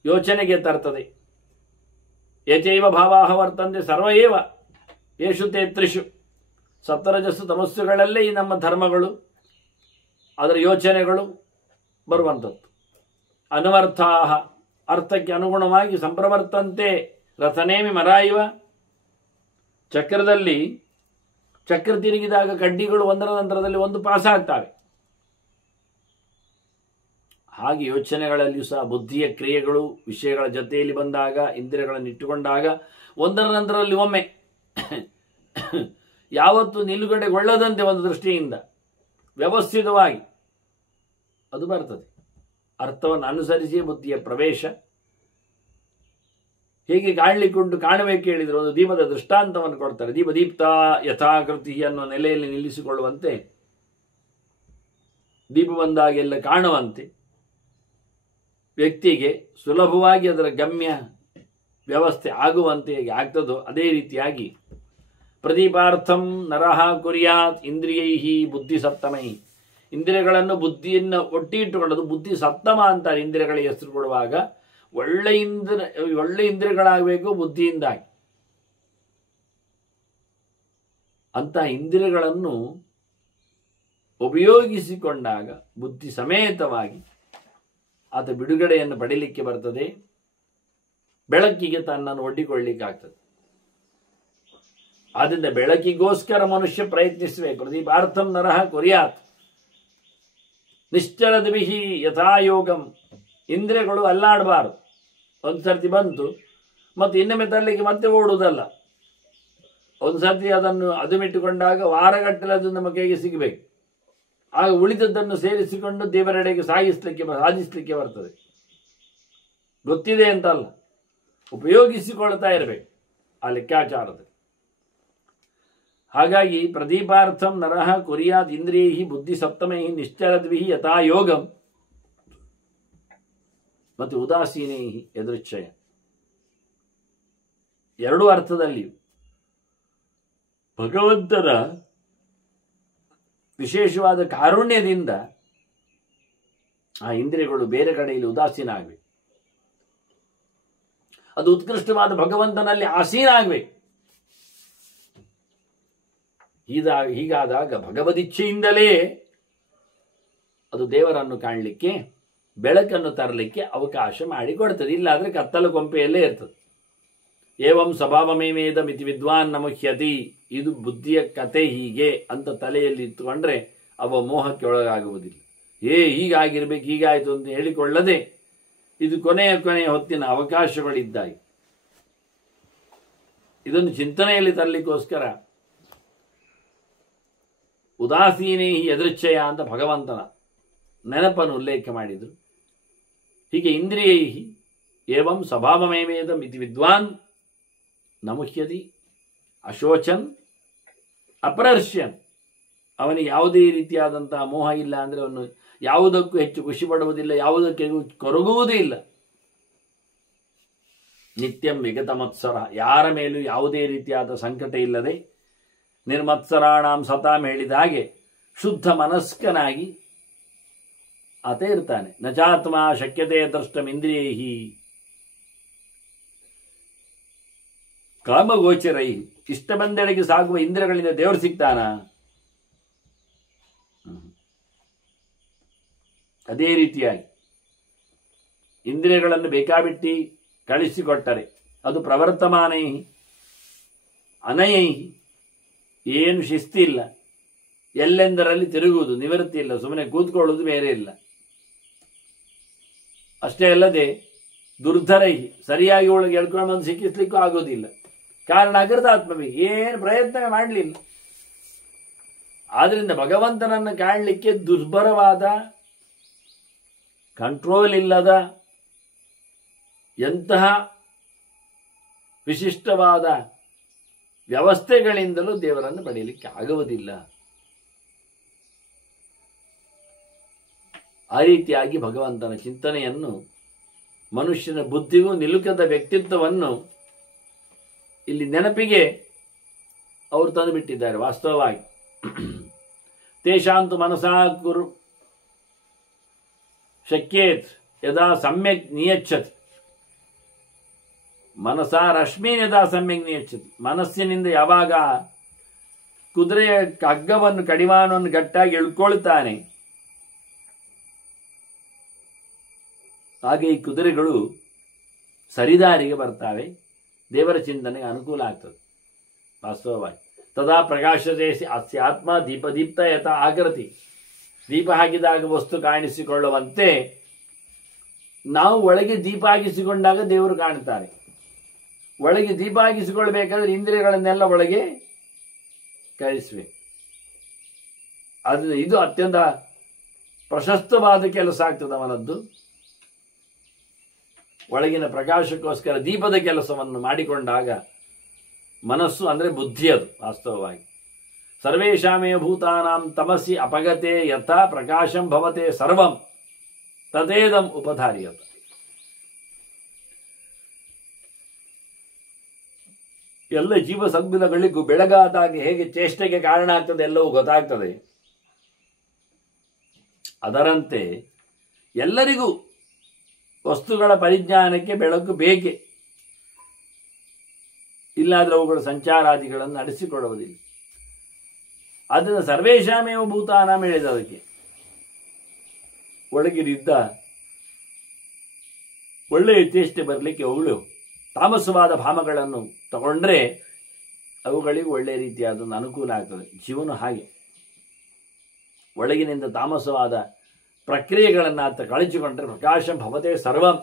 ಯೋಚನೆಗೆ ತರ್ತದೆ. ಯಚೈವ ಭಾವಾಹ ವರ್ತಂತೆ ಸರ್ವಯೇವ ಯೇಷು ತೇ ತ್ರಿಷು. ಸತ್ವರಜಸ್ಸು ತಮಸ್ಸುಗಳಲ್ಲೇ ಈ ನಮ್ಮ ಧರ್ಮಗಳು, ಅದರ ಯೋಚನೆಗಳು ಬರುವಂಥದ್ದು. ಅನವರ್ಥಾಹ, ಅರ್ಥಕ್ಕೆ ಅನುಗುಣವಾಗಿ ಸಂಪ್ರವರ್ತಂತೆ ರಥನೇಮಿ ಮರಾಯುವ. ಚಕ್ರದಲ್ಲಿ ಚಕ್ರ ತಿರುಗಿದಾಗ ಕಡ್ಡಿಗಳು ಒಂದರ ನಂತರದಲ್ಲಿ ಒಂದು ಪಾಸ ಆಗ್ತವೆ. ಹಾಗೆ ಯೋಚನೆಗಳಲ್ಲಿಯೂ ಸಹ ಬುದ್ಧಿಯ ಕ್ರಿಯೆಗಳು ವಿಷಯಗಳ ಜೊತೆಯಲ್ಲಿ ಬಂದಾಗ, ಇಂದ್ರಿಯಗಳನ್ನು ಇಟ್ಟುಕೊಂಡಾಗ ಒಂದರ ನಂತರದಲ್ಲಿ ಒಮ್ಮೆ ಯಾವತ್ತು ನಿಲುಗಡೆಗೊಳ್ಳದಂತೆ ಒಂದು ದೃಷ್ಟಿಯಿಂದ ವ್ಯವಸ್ಥಿತವಾಗಿ ಅದು ಬರ್ತದೆ. ಅರ್ಥವನ್ನು ಅನುಸರಿಸಿ ಬುದ್ಧಿಯ ಪ್ರವೇಶ. ಹೇಗೆ ಕಾಣಲಿಕ್ಕುಂಟು, ಕಾಣಬೇಕು ಹೇಳಿದರೆ ಒಂದು ದೀಪದ ದೃಷ್ಟಾಂತವನ್ನು ಕೊಡ್ತಾರೆ. ದೀಪದೀಪ್ತ ಯಥಾಕೃತಿ ಅನ್ನುವ ನೆಲೆಯಲ್ಲಿ ನಿಲ್ಲಿಸಿಕೊಳ್ಳುವಂತೆ, ದೀಪ ಬಂದಾಗೆಲ್ಲ ಕಾಣುವಂತೆ ವ್ಯಕ್ತಿಗೆ ಸುಲಭವಾಗಿ ಅದರ ಗಮ್ಯ ವ್ಯವಸ್ಥೆ ಆಗುವಂತೆ ಹೇಗೆ ಆಗ್ತದೋ ಅದೇ ರೀತಿಯಾಗಿ ಪ್ರದೀಪಾರ್ಥಂ ನರಹ ಕುರ್ಯಾತ್ ಇಂದ್ರಿಯೈಹಿ ಬುದ್ಧಿ ಸಪ್ತಮೈ. ಇಂದ್ರಿಯಗಳನ್ನು ಬುದ್ಧಿಯನ್ನು ಒಟ್ಟಿಟ್ಟುಕೊಂಡದು ಬುದ್ಧಿ ಸಪ್ತಮ ಅಂತಾರೆ. ಇಂದ್ರಿಯಗಳಿಗೆ ಹೆಸರು ಕೊಡುವಾಗ ಒಳ್ಳೆ ಇಂದ್ರಿಯಗಳಾಗಬೇಕು ಬುದ್ಧಿಯಿಂದಾಗಿ. ಅಂತ ಇಂದ್ರಿಯಗಳನ್ನು ಉಪಯೋಗಿಸಿಕೊಂಡಾಗ ಬುದ್ಧಿ ಸಮೇತವಾಗಿ ಆತ ಬಿಡುಗಡೆಯನ್ನು ಪಡೀಲಿಕ್ಕೆ ಬರ್ತದೆ. ಬೆಳಕಿಗೆ ತನ್ನನ್ನು ಒಡ್ಡಿಕೊಳ್ಳಿಕ್ಕಾಗ್ತದೆ. ಆದ್ದರಿಂದ ಬೆಳಕಿಗೋಸ್ಕರ ಮನುಷ್ಯ ಪ್ರಯತ್ನಿಸಬೇಕು. ಪ್ರದೀಪಾರ್ಥಂ ನರಹ ಕುರ್ಯಾತ್ ನಿಶ್ಚಲದ್ಭಿಹಿ ಯಥಾಯೋಗಂ. ಇಂದ್ರಿಯಗಳು ಅಲ್ಲಾಡಬಾರದು. ಒಂದು ಸರ್ತಿ ಬಂತು ಮತ್ತು ಇನ್ನೊಮ್ಮೆ ತರಲಿಕ್ಕೆ ಮತ್ತೆ ಓಡುವುದಲ್ಲ. ಒಂದು ಸರ್ತಿ ಅದನ್ನು ಅದುಮಿಟ್ಟುಕೊಂಡಾಗ ವಾರಗಟ್ಟಲೆ ಅದು ನಮ್ಮ ಕೈಗೆ ಸಿಗಬೇಕು. ಆಗ ಉಳಿದದ್ದನ್ನು ಸೇರಿಸಿಕೊಂಡು ದೇವರೆಡೆಗೆ ಸಾಧಿಸಲಿಕ್ಕೆ ಬರ್ತದೆ. ಗೊತ್ತಿದೆ ಅಂತಲ್ಲ, ಉಪಯೋಗಿಸಿಕೊಳ್ತಾ ಇರಬೇಕು ಆ ಲೆಕ್ಕಾಚಾರದ. ಹಾಗಾಗಿ ಪ್ರದೀಪಾರ್ಥಂ ನರಹ ಕುರ್ಯಾತ್ ಇಂದ್ರಿಯೈ ಬುದ್ಧಿ ಸಪ್ತಮೈ ನಿಶ್ಚಲದ್ಭಿ ಯಥಾಯೋಗಂ ಮತ್ತು ಉದಾಸೀನೈ ಯದೃಚ್ಛಯ. ಎರಡೂ ಅರ್ಥದಲ್ಲಿಯೂ ಭಗವಂತನ ವಿಶೇಷವಾದ ಕಾರುಣ್ಯದಿಂದ ಆ ಇಂದ್ರಿಯಗಳು ಬೇರೆ ಕಡೆಯಲ್ಲಿ ಉದಾಸೀನ ಆಗಬೇಕು. ಅದು ಉತ್ಕೃಷ್ಟವಾದ ಭಗವಂತನಲ್ಲಿ ಆಸೀನ ಆಗಬೇಕು. ಹೀಗಾದಾಗ ಭಗವದಿಚ್ಛೆಯಿಂದಲೇ ಅದು ದೇವರನ್ನು ಕಾಣಲಿಕ್ಕೆ, ಬೆಳಕನ್ನು ತರಲಿಕ್ಕೆ ಅವಕಾಶ ಮಾಡಿಕೊಡ್ತದೆ. ಇಲ್ಲಾದ್ರೆ ಕತ್ತಲು ಕೊಂಪೆಯಲ್ಲೇ ಇರ್ತದೆ. ಏವಂ ಸ್ವಭಾವಮೇವೇದ ಮಿತಿ ವಿದ್ವಾನ್ ನಮುಹ್ಯತಿ, ಇದು ಬುದ್ಧಿಯ ಕತೆ ಹೀಗೆ ಅಂತ ತಲೆಯಲ್ಲಿ ಇಟ್ಟುಕೊಂಡ್ರೆ ಅವ ಮೋಹಕ್ಕೆ ಒಳಗಾಗುವುದಿಲ್ಲ. ಹೀಗಾಗಿರ್ಬೇಕು, ಹೀಗಾಯಿತು ಅಂತ ಹೇಳಿಕೊಳ್ಳದೆ ಇದು ಕೊನೆಯ ಹೊತ್ತಿನ ಅವಕಾಶಗಳಿದ್ದಾಗಿ ಇದನ್ನು ಚಿಂತನೆಯಲ್ಲಿ ತರಲಿಕ್ಕೋಸ್ಕರ ಉದಾಸೀನೇ ಎದೃಚ್ಛಯ ಅಂತ ಭಗವಂತನ ನೆನಪನ್ನು ಉಲ್ಲೇಖ ಮಾಡಿದರು. ಹೀಗೆ ಇಂದ್ರಿಯೈ ಏವಂ ಸ್ವಭಾವಮೇವೇದ ಮಿತಿ ವಿದ್ವಾನ್ ನಮುಹ್ಯತಿ ಅಶೋಚನ್ ಅಪರರ್ಶ್ಯನ್, ಅವನಿಗೆ ಯಾವುದೇ ರೀತಿಯಾದಂತಹ ಮೋಹ ಇಲ್ಲ. ಅಂದರೆ ಅವನು ಯಾವುದಕ್ಕೂ ಹೆಚ್ಚು ಖುಷಿ ಪಡುವುದಿಲ್ಲ, ಯಾವುದಕ್ಕೆ ಕೊರಗುವುದೂ ಇಲ್ಲ. ನಿತ್ಯಂ ವಿಗತ ಮತ್ಸರ, ಯಾರ ಮೇಲೂ ಯಾವುದೇ ರೀತಿಯಾದ ಸಂಕಟ ಇಲ್ಲದೆ ನಿರ್ಮತ್ಸರಾಣಾಂ ಸತಾಂ ಹೇಳಿದ ಹಾಗೆ ಶುದ್ಧ ಮನಸ್ಕನಾಗಿ ಆತ ಇರ್ತಾನೆ. ನಚಾತ್ಮ ಶಕ್ಯತೆ ದ್ರಷ್ಟಮಿಂದ್ರಿಯೈ ಕಾಮಗೋಚರೈ, ಇಷ್ಟ ಬಂದೆಡೆಗೆ ಸಾಗುವ ಇಂದ್ರಿಯಗಳಿಂದ ದೇವರು ಸಿಗ್ತಾನ? ಅದೇ ರೀತಿಯಾಗಿ ಇಂದ್ರಿಯಗಳನ್ನು ಬೇಕಾಬಿಟ್ಟಿ ಕಳಿಸಿಕೊಟ್ಟರೆ ಅದು ಪ್ರವರ್ತಮಾನೈ ಅನಯೈ, ಏನು ಶಿಸ್ತಿಲ್ಲ, ಎಲ್ಲೆಂದರಲ್ಲಿ ತಿರುಗುವುದು, ನಿವೃತ್ತಿ ಇಲ್ಲ, ಸುಮ್ಮನೆ ಕೂತ್ಕೊಳ್ಳುವುದು ಬೇರೆ ಇಲ್ಲ. ಅಷ್ಟೇ ಅಲ್ಲದೆ ದುರ್ಧರೈ, ಸರಿಯಾಗಿ ಒಳಗೆ ಎಳ್ಕೊಂಡು ಬಂದು ಸಿಕ್ಕಿಸ್ಲಿಕ್ಕೂ ಆಗೋದಿಲ್ಲ. ಕಾರಣ ಅಗೃತಾತ್ಮವೇ, ಏನು ಪ್ರಯತ್ನ ಮಾಡಲಿಲ್ಲ. ಆದ್ರಿಂದ ಭಗವಂತನನ್ನು ಕಾಣಲಿಕ್ಕೆ ದುರ್ಭರವಾದ, ಕಂಟ್ರೋಲ್ ಇಲ್ಲದ, ಎಂತಹ ವಿಶಿಷ್ಟವಾದ ವ್ಯವಸ್ಥೆಗಳಿಂದಲೂ ದೇವರನ್ನು ಪಡೆಯಲಿಕ್ಕೆ ಆಗುವುದಿಲ್ಲ. ಆ ರೀತಿಯಾಗಿ ಭಗವಂತನ ಚಿಂತನೆಯನ್ನು, ಮನುಷ್ಯನ ಬುದ್ಧಿಗೂ ನಿಲುಕದ ವ್ಯಕ್ತಿತ್ವವನ್ನು ಇಲ್ಲಿ ನೆನಪಿಗೆ ಅವರು ತಂದುಬಿಟ್ಟಿದ್ದಾರೆ. ವಾಸ್ತವವಾಗಿ ತೇಷಾಂತು ಮನಸಾ ಕುರು ಶಕ್ಯೇತ್ ಯದಾ ಸಮ್ಯಕ್ ನಿಯಚ್ಛತಿ, ಮನಸಾ ರಶ್ಮೀನ್ ಯದಾ ಸಮ್ಯಕ್ ನಿಯಚ್ಛತಿ, ಮನಸ್ಸಿನಿಂದ ಯಾವಾಗ ಕುದುರೆಯ ಹಗ್ಗವನ್ನು, ಕಡಿವಾಣವನ್ನು ಗಟ್ಟಾಗಿ ಎಳ್ಕೊಳ್ತಾನೆ, ಹಾಗೆ ಈ ಕುದುರೆಗಳು ಸರಿದಾರಿಗೆ ಬರ್ತಾವೆ, ದೇವರ ಚಿಂತನೆಗೆ ಅನುಕೂಲ ಆಗ್ತದೆ. ವಾಸ್ತವವಾಗಿ ತದಾ ಪ್ರಕಾಶತೆ ಅಸ್ಯ ಆತ್ಮ ದೀಪದೀಪ್ತ ಯಥಾ ಆಗರತಿ, ದೀಪ ಹಾಕಿದಾಗ ವಸ್ತು ಕಾಣಿಸಿಕೊಳ್ಳುವಂತೆ ನಾವು ಒಳಗೆ ದೀಪ ಹಾಕಿಸಿಕೊಂಡಾಗ ದೇವರು ಕಾಣ್ತಾನೆ. ಒಳಗೆ ದೀಪ ಹಾಕಿಸಿಕೊಳ್ಬೇಕಾದ್ರೆ ಇಂದ್ರಿಯಗಳನ್ನೆಲ್ಲ ಒಳಗೆ ಕಳಿಸ್ಬೇಕು. ಅದು ಇದು ಅತ್ಯಂತ ಪ್ರಶಸ್ತವಾದ ಕೆಲಸ ಆಗ್ತದೆ ಅವನದ್ದು. ಒಳಗಿನ ಪ್ರಕಾಶಕ್ಕೋಸ್ಕರ ದೀಪದ ಕೆಲಸವನ್ನು ಮಾಡಿಕೊಂಡಾಗ ಮನಸ್ಸು ಅಂದರೆ ಬುದ್ಧಿ, ಅದು ವಾಸ್ತವವಾಗಿ ಸರ್ವೇಷಾಮೇ ಭೂತಾನಾಂ ತಮಸಿ ಅಪಗತೆ ಯಥಾ ಪ್ರಕಾಶಂ ಭವತೆ ಸರ್ವಂ ತದೇದಂ ಉಪಧಾರ್ಯತ. ಎಲ್ಲ ಜೀವ ಸಂಗುಲಗಳಿಗೂ ಬೆಳಗಾದಾಗ ಹೇಗೆ ಚೇಷ್ಟೆಗೆ ಕಾರಣ ಆಗ್ತದೆ ಎಲ್ಲವೂ ಗೊತ್ತಾಗ್ತದೆ. ಅದರಂತೆ ಎಲ್ಲರಿಗೂ ವಸ್ತುಗಳ ಪರಿಜ್ಞಾನಕ್ಕೆ ಬೆಳಕು ಬೇಕೆ, ಇಲ್ಲಾದ್ರೆ ಅವುಗಳ ಸಂಚಾರಾದಿಗಳನ್ನು ನಡೆಸಿಕೊಡುವುದಿಲ್ಲ. ಅದನ್ನು ಸರ್ವೇಷಾಮೇವ ಭೂತಾನಾಂ ಹೇಳಿದದಕ್ಕೆ ಒಳಗಿನಿಂದ ಒಳ್ಳೆಯ ಚೇಷ್ಟೆ ಬರಲಿಕ್ಕೆ ಅವುಗಳು ತಾಮಸವಾದ ಭಾವಗಳನ್ನು ತಗೊಂಡ್ರೆ ಅವುಗಳಿಗೆ ಒಳ್ಳೆಯ ರೀತಿಯಾದ ಅನುಕೂಲ ಆಗ್ತದೆ. ಜೀವನ ಹಾಗೆ ಒಳಗಿನಿಂದ ತಾಮಸವಾದ ಪ್ರಕ್ರಿಯೆಗಳನ್ನು ಆತ ಕಳಿಸಿಕೊಂಡ್ರೆ ಪ್ರಕಾಶಂ ಭವತೆ ಸರ್ವಂ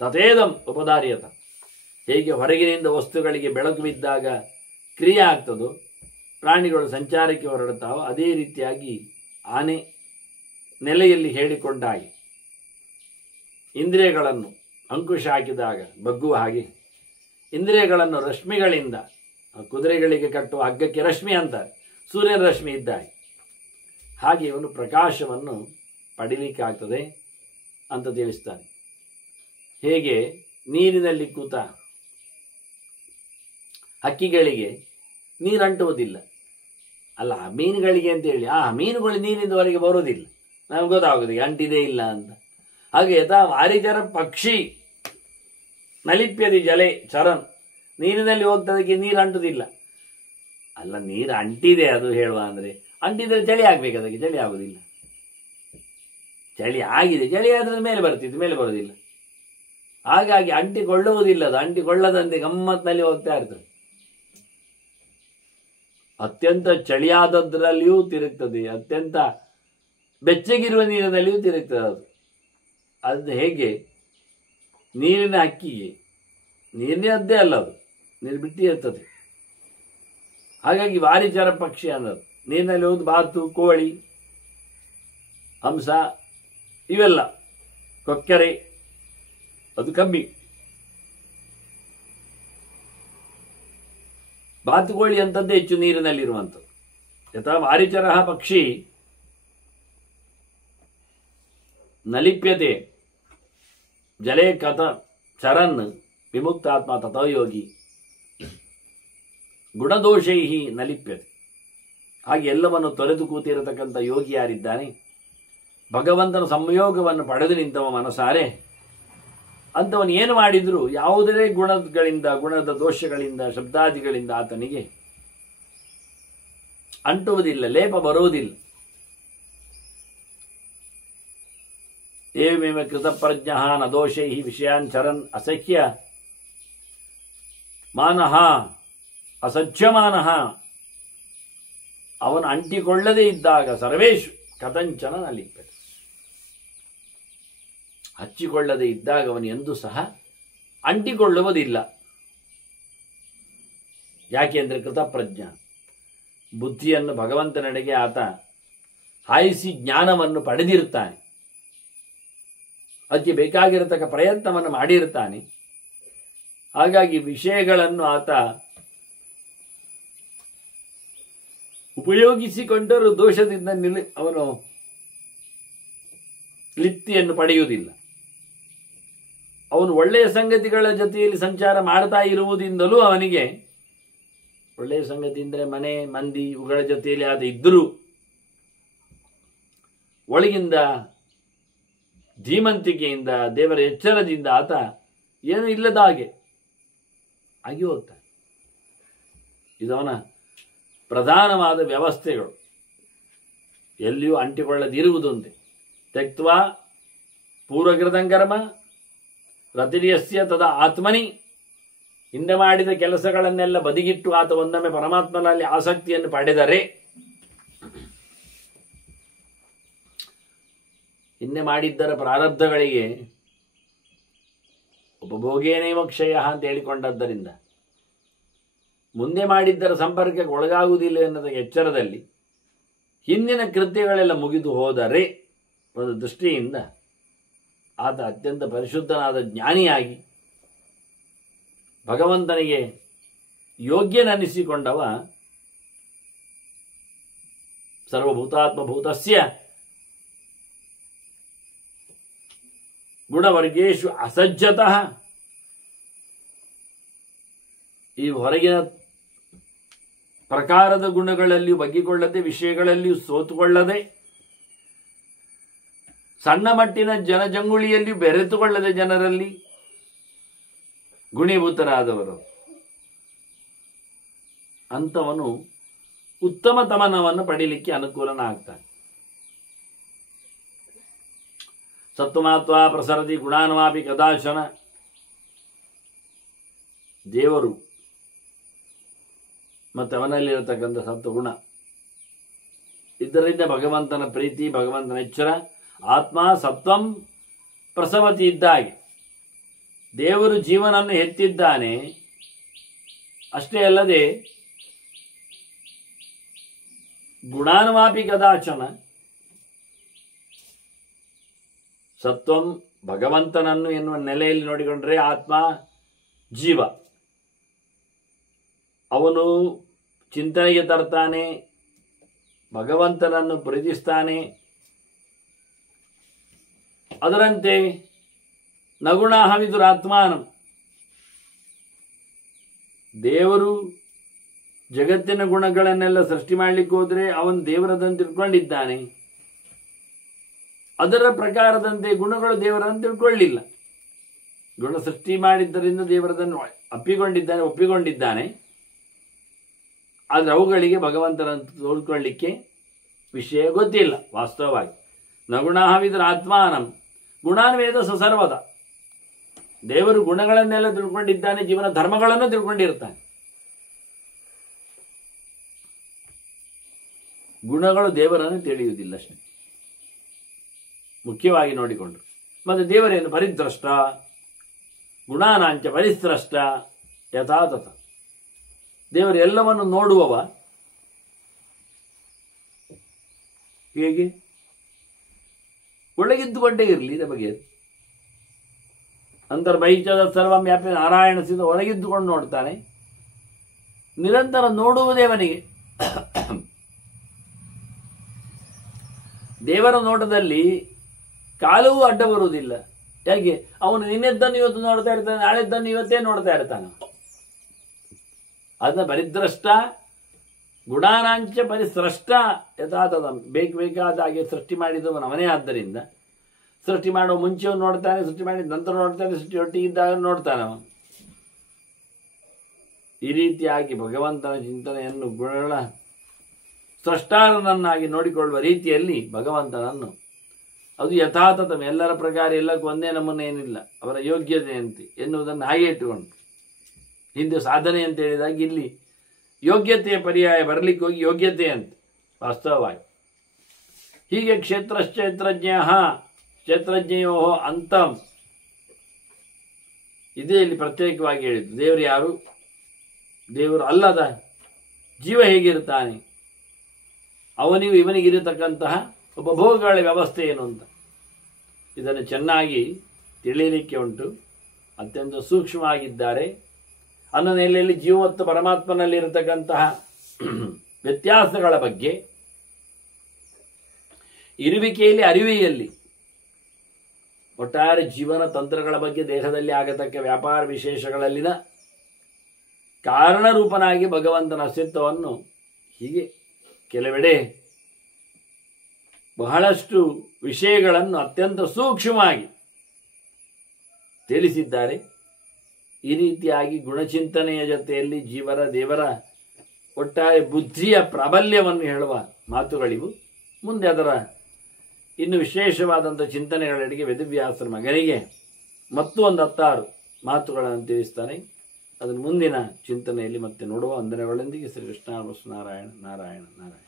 ತಥೇದಂ ಉಪಧಾರ್ಯತ. ಹೇಗೆ ಹೊರಗಿನಿಂದ ವಸ್ತುಗಳಿಗೆ ಬೆಳಕು ಬಿದ್ದಾಗ ಕ್ರಿಯೆ ಆಗ್ತದೋ, ಪ್ರಾಣಿಗಳು ಸಂಚಾರಕ್ಕೆ ಹೊರಡುತ್ತಾವೋ, ಅದೇ ರೀತಿಯಾಗಿ ಆನೆ ನೆಲೆಯಲ್ಲಿ ಹೇಳಿಕೊಂಡಾಗಿ ಇಂದ್ರಿಯಗಳನ್ನು ಅಂಕುಶ ಹಾಕಿದಾಗ ಬಗ್ಗುವ ಹಾಗೆ ಇಂದ್ರಿಯಗಳನ್ನು ರಶ್ಮಿಗಳಿಂದ, ಕುದುರೆಗಳಿಗೆ ಕಟ್ಟುವ ಹಗ್ಗಕ್ಕೆ ರಶ್ಮಿ ಅಂತಾರೆ, ಸೂರ್ಯನ ರಶ್ಮಿ ಇದ್ದಾಗೆ ಹಾಗೆ ಇವನು ಪ್ರಕಾಶವನ್ನು ಪಡೀಲಿಕ್ಕಾಗ್ತದೆ ಅಂತ ತಿಳಿಸ್ತಾನೆ. ಹೇಗೆ ನೀರಿನಲ್ಲಿ ಕೂತ ಹಕ್ಕಿಗಳಿಗೆ ನೀರಂಟುವುದಿಲ್ಲ ಅಲ್ಲ, ಮೀನುಗಳಿಗೆ ಅಂತೇಳಿ ಮೀನುಗಳು ನೀರಿನಿಂದ ಹೊರಗೆ ಬರೋದಿಲ್ಲ, ನಮ್ಗೆ ಗೊತ್ತಾಗೋದು ಅಂಟಿದೆ ಇಲ್ಲ ಅಂತ. ಹಾಗೆ ಯಥಾ ವಾರಿಜರ ಪಕ್ಷಿ ನಲಿಪ್ಯದಿ ಜಲೆ ಚರನ್, ನೀರಿನಲ್ಲಿ ಹೋಗ್ತದಕ್ಕೆ ನೀರು ಅಂಟುದಿಲ್ಲ. ಅಲ್ಲ, ನೀರು ಅಂಟಿದೆ ಅದು ಹೇಳುವ ಅಂದರೆ, ಅಂಟಿದ್ರೆ ಚಳಿ ಆಗ್ಬೇಕು, ಅದಕ್ಕೆ ಚಳಿ ಆಗುದಿಲ್ಲ. ಚಳಿ ಆಗಿದೆ, ಚಳಿ ಆದ್ರೆ ಮೇಲೆ ಬರ್ತಿತ್ತು, ಮೇಲೆ ಬರುವುದಿಲ್ಲ. ಹಾಗಾಗಿ ಅಂಟಿಕೊಳ್ಳುವುದಿಲ್ಲ, ಅದು ಅಂಟಿಕೊಳ್ಳದಂತೆ ಗಮ್ಮತ್ನಲ್ಲಿ ಹೋಗ್ತಾ ಇರ್ತದೆ. ಅತ್ಯಂತ ಚಳಿಯಾದದ್ರಲ್ಲಿಯೂ ತಿರುಗ್ತದೆ, ಅತ್ಯಂತ ಬೆಚ್ಚಗಿರುವ ನೀರಿನಲ್ಲಿಯೂ ತಿರುಗ್ತದೆ. ಅದು ಹೇಗೆ ನೀರಿನ ಹಕ್ಕಿಗೆ ನೀರಿನದ್ದೇ ಅಲ್ಲ, ಅದು ನೀರು ಬಿಟ್ಟು ಇರ್ತದೆ. ಹಾಗಾಗಿ ವಾರಿಚರ ಪಕ್ಷಿ ಅನ್ನೋದು ನೀರಿನಲ್ಲಿ ಹೋದು ಬಾತು, ಕೋಳಿ, ಹಂಸ ಇವೆಲ್ಲ, ಕೊಕ್ಕರೆ ಅದು ಕಮ್ಮಿ. ಬಾತುಕೋಳಿ ಅಂತದ್ದೇ ಹೆಚ್ಚು ನೀರಿನಲ್ಲಿರುವಂಥದ್ದು. ಯಥಾ ವಾರಿಚರ ಪಕ್ಷಿ ನಲಿಪ್ಯತೆ ಜಲೇ ಕಥ ಚರನ್ ವಿಮುಕ್ತಾತ್ಮ ತಥೋಯೋಗಿ ಗುಣದೋಷೈ ನಲಿಪ್ಯತೆ. ಹಾಗೆ ಎಲ್ಲವನ್ನು ತೊರೆದು ಕೂತಿರತಕ್ಕಂಥ ಯೋಗಿ ಯಾರಿದ್ದಾನೆ, ಭಗವಂತನ ಸಂಯೋಗವನ್ನು ಪಡೆದು ನಿಂತವ ಮನಸಾರೆ, ಅಂಥವನು ಏನು ಮಾಡಿದರೂ ಯಾವುದೇ ಗುಣಗಳಿಂದ, ಗುಣದ ದೋಷಗಳಿಂದ, ಶಬ್ದಾದಿಗಳಿಂದ ಆತನಿಗೆ ಅಂಟುವುದಿಲ್ಲ, ಲೇಪ ಬರುವುದಿಲ್ಲ. ಏವೇವ ಕೃತಪ್ರಜ್ಞ ನ ದೋಷೈ ವಿಷಯಾನ್ ಚರನ್ ಅಸಖ್ಯ ಮಾನಃ ಅಸಜ್ಯಮಾನಃ. ಅವನು ಅಂಟಿಕೊಳ್ಳದೇ ಇದ್ದಾಗ ಸರ್ವೇಶು ಕಥಂಚನ ನಲಿಪ್ಯತೆ. ಹಚ್ಚಿಕೊಳ್ಳದೇ ಇದ್ದಾಗ ಅವನು ಎಂದೂ ಸಹ ಅಂಟಿಕೊಳ್ಳುವುದಿಲ್ಲ. ಯಾಕೆಂದರೆ ಕೃತಪ್ರಜ್ಞ, ಬುದ್ಧಿಯನ್ನು ಭಗವಂತನೆಡೆಗೆ ಆತ ಹಾಯಿಸಿ ಜ್ಞಾನವನ್ನು ಪಡೆದಿರುತ್ತಾನೆ, ಅದಕ್ಕೆ ಬೇಕಾಗಿರತಕ್ಕ ಪ್ರಯತ್ನವನ್ನು ಮಾಡಿರುತ್ತಾನೆ. ಹಾಗಾಗಿ ವಿಷಯಗಳನ್ನು ಆತ ಉಪಯೋಗಿಸಿಕೊಂಡರೂ ದೋಷದಿಂದ ಅವನು ಲಿಪ್ತಿಯನ್ನು ಪಡೆಯುವುದಿಲ್ಲ. ಅವನು ಒಳ್ಳೆಯ ಸಂಗತಿಗಳ ಜೊತೆಯಲ್ಲಿ ಸಂಚಾರ ಮಾಡ್ತಾ ಇರುವುದರಿಂದಲೂ ಅವನಿಗೆ ಒಳ್ಳೆಯ ಸಂಗತಿ ಅಂದರೆ ಮನೆ ಮಂದಿ ಇವುಗಳ ಜೊತೆಯಲ್ಲಿ ಆತ ಇದ್ದರೂ ಒಳಗಿಂದ ಧೀಮಂತಿಕೆಯಿಂದ, ದೇವರ ಎಚ್ಚರದಿಂದ ಆತ ಏನೂ ಇಲ್ಲದ ಹಾಗೆ ಆಗಿ ಹೋಗ್ತಾನೆ. ಇದವನ ಪ್ರಧಾನವಾದ ವ್ಯವಸ್ಥೆಗಳು. ಎಲ್ಲಿಯೂ ಅಂಟಿಕೊಳ್ಳದಿರುವುದೊಂದೇ. ತ್ಯಕ್ತ್ವಾ ಪೂರ್ವಕೃತಂಕರ್ಮ ರತಿರ್ಯಸ್ಯ ತದಾ ಆತ್ಮನಿ. ಹಿಂದೆ ಮಾಡಿದ ಕೆಲಸಗಳನ್ನೆಲ್ಲ ಬದಿಗಿಟ್ಟು ಆತ ಒಂದೊಮ್ಮೆ ಪರಮಾತ್ಮನಲ್ಲಿ ಆಸಕ್ತಿಯನ್ನು ಪಡೆದರೆ, ಹಿಂದೆ ಮಾಡಿದ್ದರ ಪ್ರಾರಬ್ಧಗಳಿಗೆ ಉಪಭೋಗೇನೇವ ಕ್ಷಯ ಅಂತ ಹೇಳಿಕೊಂಡದ್ದರಿಂದ ಮುಂದೆ ಮಾಡಿದ್ದರ ಸಂಪರ್ಕಕ್ಕೆ ಒಳಗಾಗುವುದಿಲ್ಲ ಎನ್ನುವ ಎಚ್ಚರದಲ್ಲಿ ಹಿಂದಿನ ಕೃತ್ಯಗಳೆಲ್ಲ ಮುಗಿದು ಹೋದರೆ ಒಂದು ದೃಷ್ಟಿಯಿಂದ ಆತ ಅತ್ಯಂತ ಪರಿಶುದ್ಧನಾದ ಜ್ಞಾನಿಯಾಗಿ ಭಗವಂತನಿಗೆ ಯೋಗ್ಯನೆನಿಸಿಕೊಂಡವ ಸರ್ವಭೂತಾತ್ಮಭೂತಸ್ಯ ಗುಣವರ್ಗೇಶು ಅಸಜ್ಜತಃ. ಈ ಹೊರಗಿನ ಪ್ರಕಾರದ ಗುಣಗಳಲ್ಲಿಯೂ ಬಗ್ಗಿಕೊಳ್ಳದೆ, ವಿಷಯಗಳಲ್ಲಿಯೂ ಸೋತುಕೊಳ್ಳದೆ, ಸಣ್ಣ ಮಟ್ಟಿನ ಜನಜಂಗುಳಿಯಲ್ಲಿಯೂ ಬೆರೆತುಕೊಳ್ಳದೆ ಜನರಲ್ಲಿ ಗುಣೀಭೂತರಾದವರು, ಅಂಥವನು ಉತ್ತಮ ತಮನವನ್ನು ಪಡೀಲಿಕ್ಕೆ ಅನುಕೂಲನಾಗ್ತಾನೆ. ಸತ್ವಮಾತ್ವ ಪ್ರಸರತಿ ಗುಣಾನ್ವಾಪಿ ಕದಾಚನ. ದೇವರು ಮತ್ತು ಅವನಲ್ಲಿರತಕ್ಕಂಥ ಸತ್ವಗುಣ ಇದರಿಂದ ಭಗವಂತನ ಪ್ರೀತಿ, ಭಗವಂತನ ಎಚ್ಚರ. ಆತ್ಮ ಸತ್ವಂ ಪ್ರಸವತಿ ಇದ್ದಾಗೆ ದೇವರು ಜೀವನನ್ನು ಎತ್ತಿದ್ದಾನೆ. ಅಷ್ಟೇ ಅಲ್ಲದೆ ಗುಣಾನ್ವಾಪಿ ಕದಾಚನ, ಸತ್ವಂ ಭಗವಂತನನ್ನು ಎನ್ನುವ ನೆಲೆಯಲ್ಲಿ ನೋಡಿಕೊಂಡ್ರೆ ಆತ್ಮ ಜೀವ, ಅವನು ಚಿಂತನೆಗೆ ತರ್ತಾನೆ, ಭಗವಂತನನ್ನು ಪ್ರೀತಿಸ್ತಾನೆ. ಅದರಂತೆ ನಗುಣಾಹವಿದುರಾತ್ಮಾನಂ, ದೇವರು ಜಗತ್ತಿನ ಗುಣಗಳನ್ನೆಲ್ಲ ಸೃಷ್ಟಿ ಮಾಡಲಿಕ್ಕೆ ಹೋದರೆ ಅವನು ದೇವರದಂತೆ ತಿಳ್ಕೊಂಡಿದ್ದಾನೆ, ಅದರ ಪ್ರಕಾರದಂತೆ ಗುಣಗಳು ದೇವರನ್ನು ತಿಳ್ಕೊಳ್ಳಿಲ್ಲ. ಗುಣ ಸೃಷ್ಟಿ ಮಾಡಿದ್ದರಿಂದ ದೇವರದನ್ನು ಒಪ್ಪಿಕೊಂಡಿದ್ದಾನೆ. ಆದರೆ ಅವುಗಳಿಗೆ ಭಗವಂತನನ್ನು ತೋಡ್ಕೊಳ್ಳಿಕ್ಕೆ ವಿಷಯ ಗೊತ್ತಿಲ್ಲ ವಾಸ್ತವವಾಗಿ. ನಗುಣಾವಿದ್ರ ಆತ್ಮಾನಂ ಗುಣಾನ್ವೇದ ಸಸರ್ವದ. ದೇವರು ಗುಣಗಳನ್ನೆಲ್ಲ ತಿಳ್ಕೊಂಡಿದ್ದಾನೆ, ಜೀವನ ಧರ್ಮಗಳನ್ನು ತಿಳ್ಕೊಂಡಿರ್ತಾನೆ. ಗುಣಗಳು ದೇವರನ್ನು ತಿಳಿಯುವುದಿಲ್ಲ ಅಷ್ಟೇ, ಮುಖ್ಯವಾಗಿ ನೋಡಿಕೊಂಡ್ರು. ಮತ್ತೆ ದೇವರೇನು ಪರಿದ್ರಷ್ಟ, ಗುಣಾನಾಂಚ ಪರಿಸ್ರಷ್ಟ ಯಥಾತಥ. ದೇವರು ಎಲ್ಲವನ್ನು ನೋಡುವವ. ಹೇಗೆ? ಒಳಗಿದ್ದುಕೊಂಡೇ ಇರಲಿ ನಮಗೆ. ಅಂತರ್ಬಹಿಷ್ಠದ ಸರ್ವಂ ವ್ಯಾಪಿ ನಾರಾಯಣ ಸಿದ್ಧ ಹೊರಗಿದ್ದುಕೊಂಡು ನೋಡ್ತಾನೆ. ನಿರಂತರ ನೋಡುವುದೇ ಅವನಿಗೆ. ದೇವರ ನೋಟದಲ್ಲಿ ಕಾಲವೂ ಅಡ್ಡ ಬರುವುದಿಲ್ಲ. ಹೇಗೆ? ಅವನು ನಿನ್ನೆದ್ದನ್ನು ಇವತ್ತು ನೋಡ್ತಾ ಇರ್ತಾನೆ, ನಾಳೆದ್ದನ್ನು ಇವತ್ತೇ ನೋಡ್ತಾ ಇರ್ತಾನೆ. ಅದನ್ನ ಪರಿದ್ರಷ್ಟ ಗುಣಾನಾಂಚ ಪರಿಸ್ರಷ್ಟ ಯಥಾತಥ. ಬೇಕಾದ ಹಾಗೆ ಸೃಷ್ಟಿ ಮಾಡಿದವನು ಅವನೇ. ಆದ್ದರಿಂದ ಸೃಷ್ಟಿ ಮಾಡುವ ಮುಂಚೆವನು ನೋಡ್ತಾನೆ, ಸೃಷ್ಟಿ ಮಾಡಿದ ನಂತರ ನೋಡ್ತಾನೆ, ಸೃಷ್ಟಿ ಒಟ್ಟಿಗಿದ್ದಾಗ ನೋಡ್ತಾನೆ ಅವನು. ಈ ರೀತಿಯಾಗಿ ಭಗವಂತನ ಚಿಂತನೆಯನ್ನು ಗುಣಗಳ ಸ್ರಷ್ಟಾರನನ್ನಾಗಿ ನೋಡಿಕೊಳ್ಳುವ ರೀತಿಯಲ್ಲಿ ಭಗವಂತನನ್ನು, ಅದು ಯಥಾತಥ ಎಲ್ಲರ ಪ್ರಕಾರ ಎಲ್ಲಕ್ಕೂ ಒಂದೇ ನಮೂನೇನಿಲ್ಲ, ಅವರ ಯೋಗ್ಯತೆ ಅಂತೆ ಎನ್ನುವುದನ್ನು ಹಾಗೆ ಇಟ್ಟುಕೊಂಡು. ಹಿಂದೆ ಸಾಧನೆ ಅಂತ ಹೇಳಿದಾಗ ಇಲ್ಲಿ ಯೋಗ್ಯತೆಯ ಪರ್ಯಾಯ ಬರಲಿಕ್ಕೆ ಹೋಗಿ ಯೋಗ್ಯತೆ ಅಂತ ವಾಸ್ತವವಾಗಿ. ಹೀಗೆ ಕ್ಷೇತ್ರಜ್ಞೆಯೋ ಅಂತಂ, ಇದೇ ಇಲ್ಲಿ ಪ್ರತ್ಯೇಕವಾಗಿ ಹೇಳಿದ್ದು. ದೇವರು ಯಾರು? ದೇವರು ಅಲ್ಲದ ಜೀವ ಹೇಗಿರ್ತಾನೆ, ಅವನಿಗೂ ಇವನಿಗಿರತಕ್ಕಂತಹ ಉಪಭೋಗಗಳ ವ್ಯವಸ್ಥೆ ಏನು ಅಂತ ಇದನ್ನು ಚೆನ್ನಾಗಿ ತಿಳಿಯಲಿಕ್ಕೆ ಉಂಟು. ಅತ್ಯಂತ ಸೂಕ್ಷ್ಮವಾಗಿದ್ದಾರೆ. ಅನ್ನೋ ನೆಲೆಯಲ್ಲಿ ಜೀವ ಮತ್ತು ಪರಮಾತ್ಮನಲ್ಲಿರತಕ್ಕಂತಹ ವ್ಯತ್ಯಾಸಗಳ ಬಗ್ಗೆ, ಇರುವಿಕೆಯಲ್ಲಿ ಅರಿವೆಯಲ್ಲಿ, ಒಟ್ಟಾರೆ ಜೀವನ ತಂತ್ರಗಳ ಬಗ್ಗೆ, ದೇಹದಲ್ಲಿ ಆಗತಕ್ಕ ವ್ಯಾಪಾರ ವಿಶೇಷಗಳಲ್ಲಿನ ಕಾರಣರೂಪನಾಗಿ ಭಗವಂತನ ಅಸ್ತಿತ್ವವನ್ನು ಹೀಗೆ ಕೆಲವೆಡೆ ಬಹಳಷ್ಟು ವಿಷಯಗಳನ್ನು ಅತ್ಯಂತ ಸೂಕ್ಷ್ಮವಾಗಿ ತಿಳಿಸಿದ್ದಾರೆ. ಈ ರೀತಿಯಾಗಿ ಗುಣಚಿಂತನೆಯ ಜೊತೆಯಲ್ಲಿ ದೇವರ ಒಟ್ಟಾರೆ ಬುದ್ಧಿಯ ಪ್ರಾಬಲ್ಯವನ್ನು ಹೇಳುವ ಮಾತುಗಳಿವು. ಮುಂದೆ ಅದರ ಇನ್ನು ವಿಶೇಷವಾದಂಥ ಚಿಂತನೆಗಳೆಡೆಗೆ ವೇದವ್ಯಾಸರ ಮಗನಿಗೆ ಮತ್ತು ಒಂದು 16 ಮಾತುಗಳನ್ನು ತಿಳಿಸ್ತಾನೆ. ಅದನ್ನು ಮುಂದಿನ ಚಿಂತನೆಯಲ್ಲಿ ಮತ್ತೆ ನೋಡುವ ವಂದನೆಗಳೊಂದಿಗೆ ಶ್ರೀಕೃಷ್ಣ ನಾರಾಯಣ ನಾರಾಯಣ ನಾರಾಯಣ.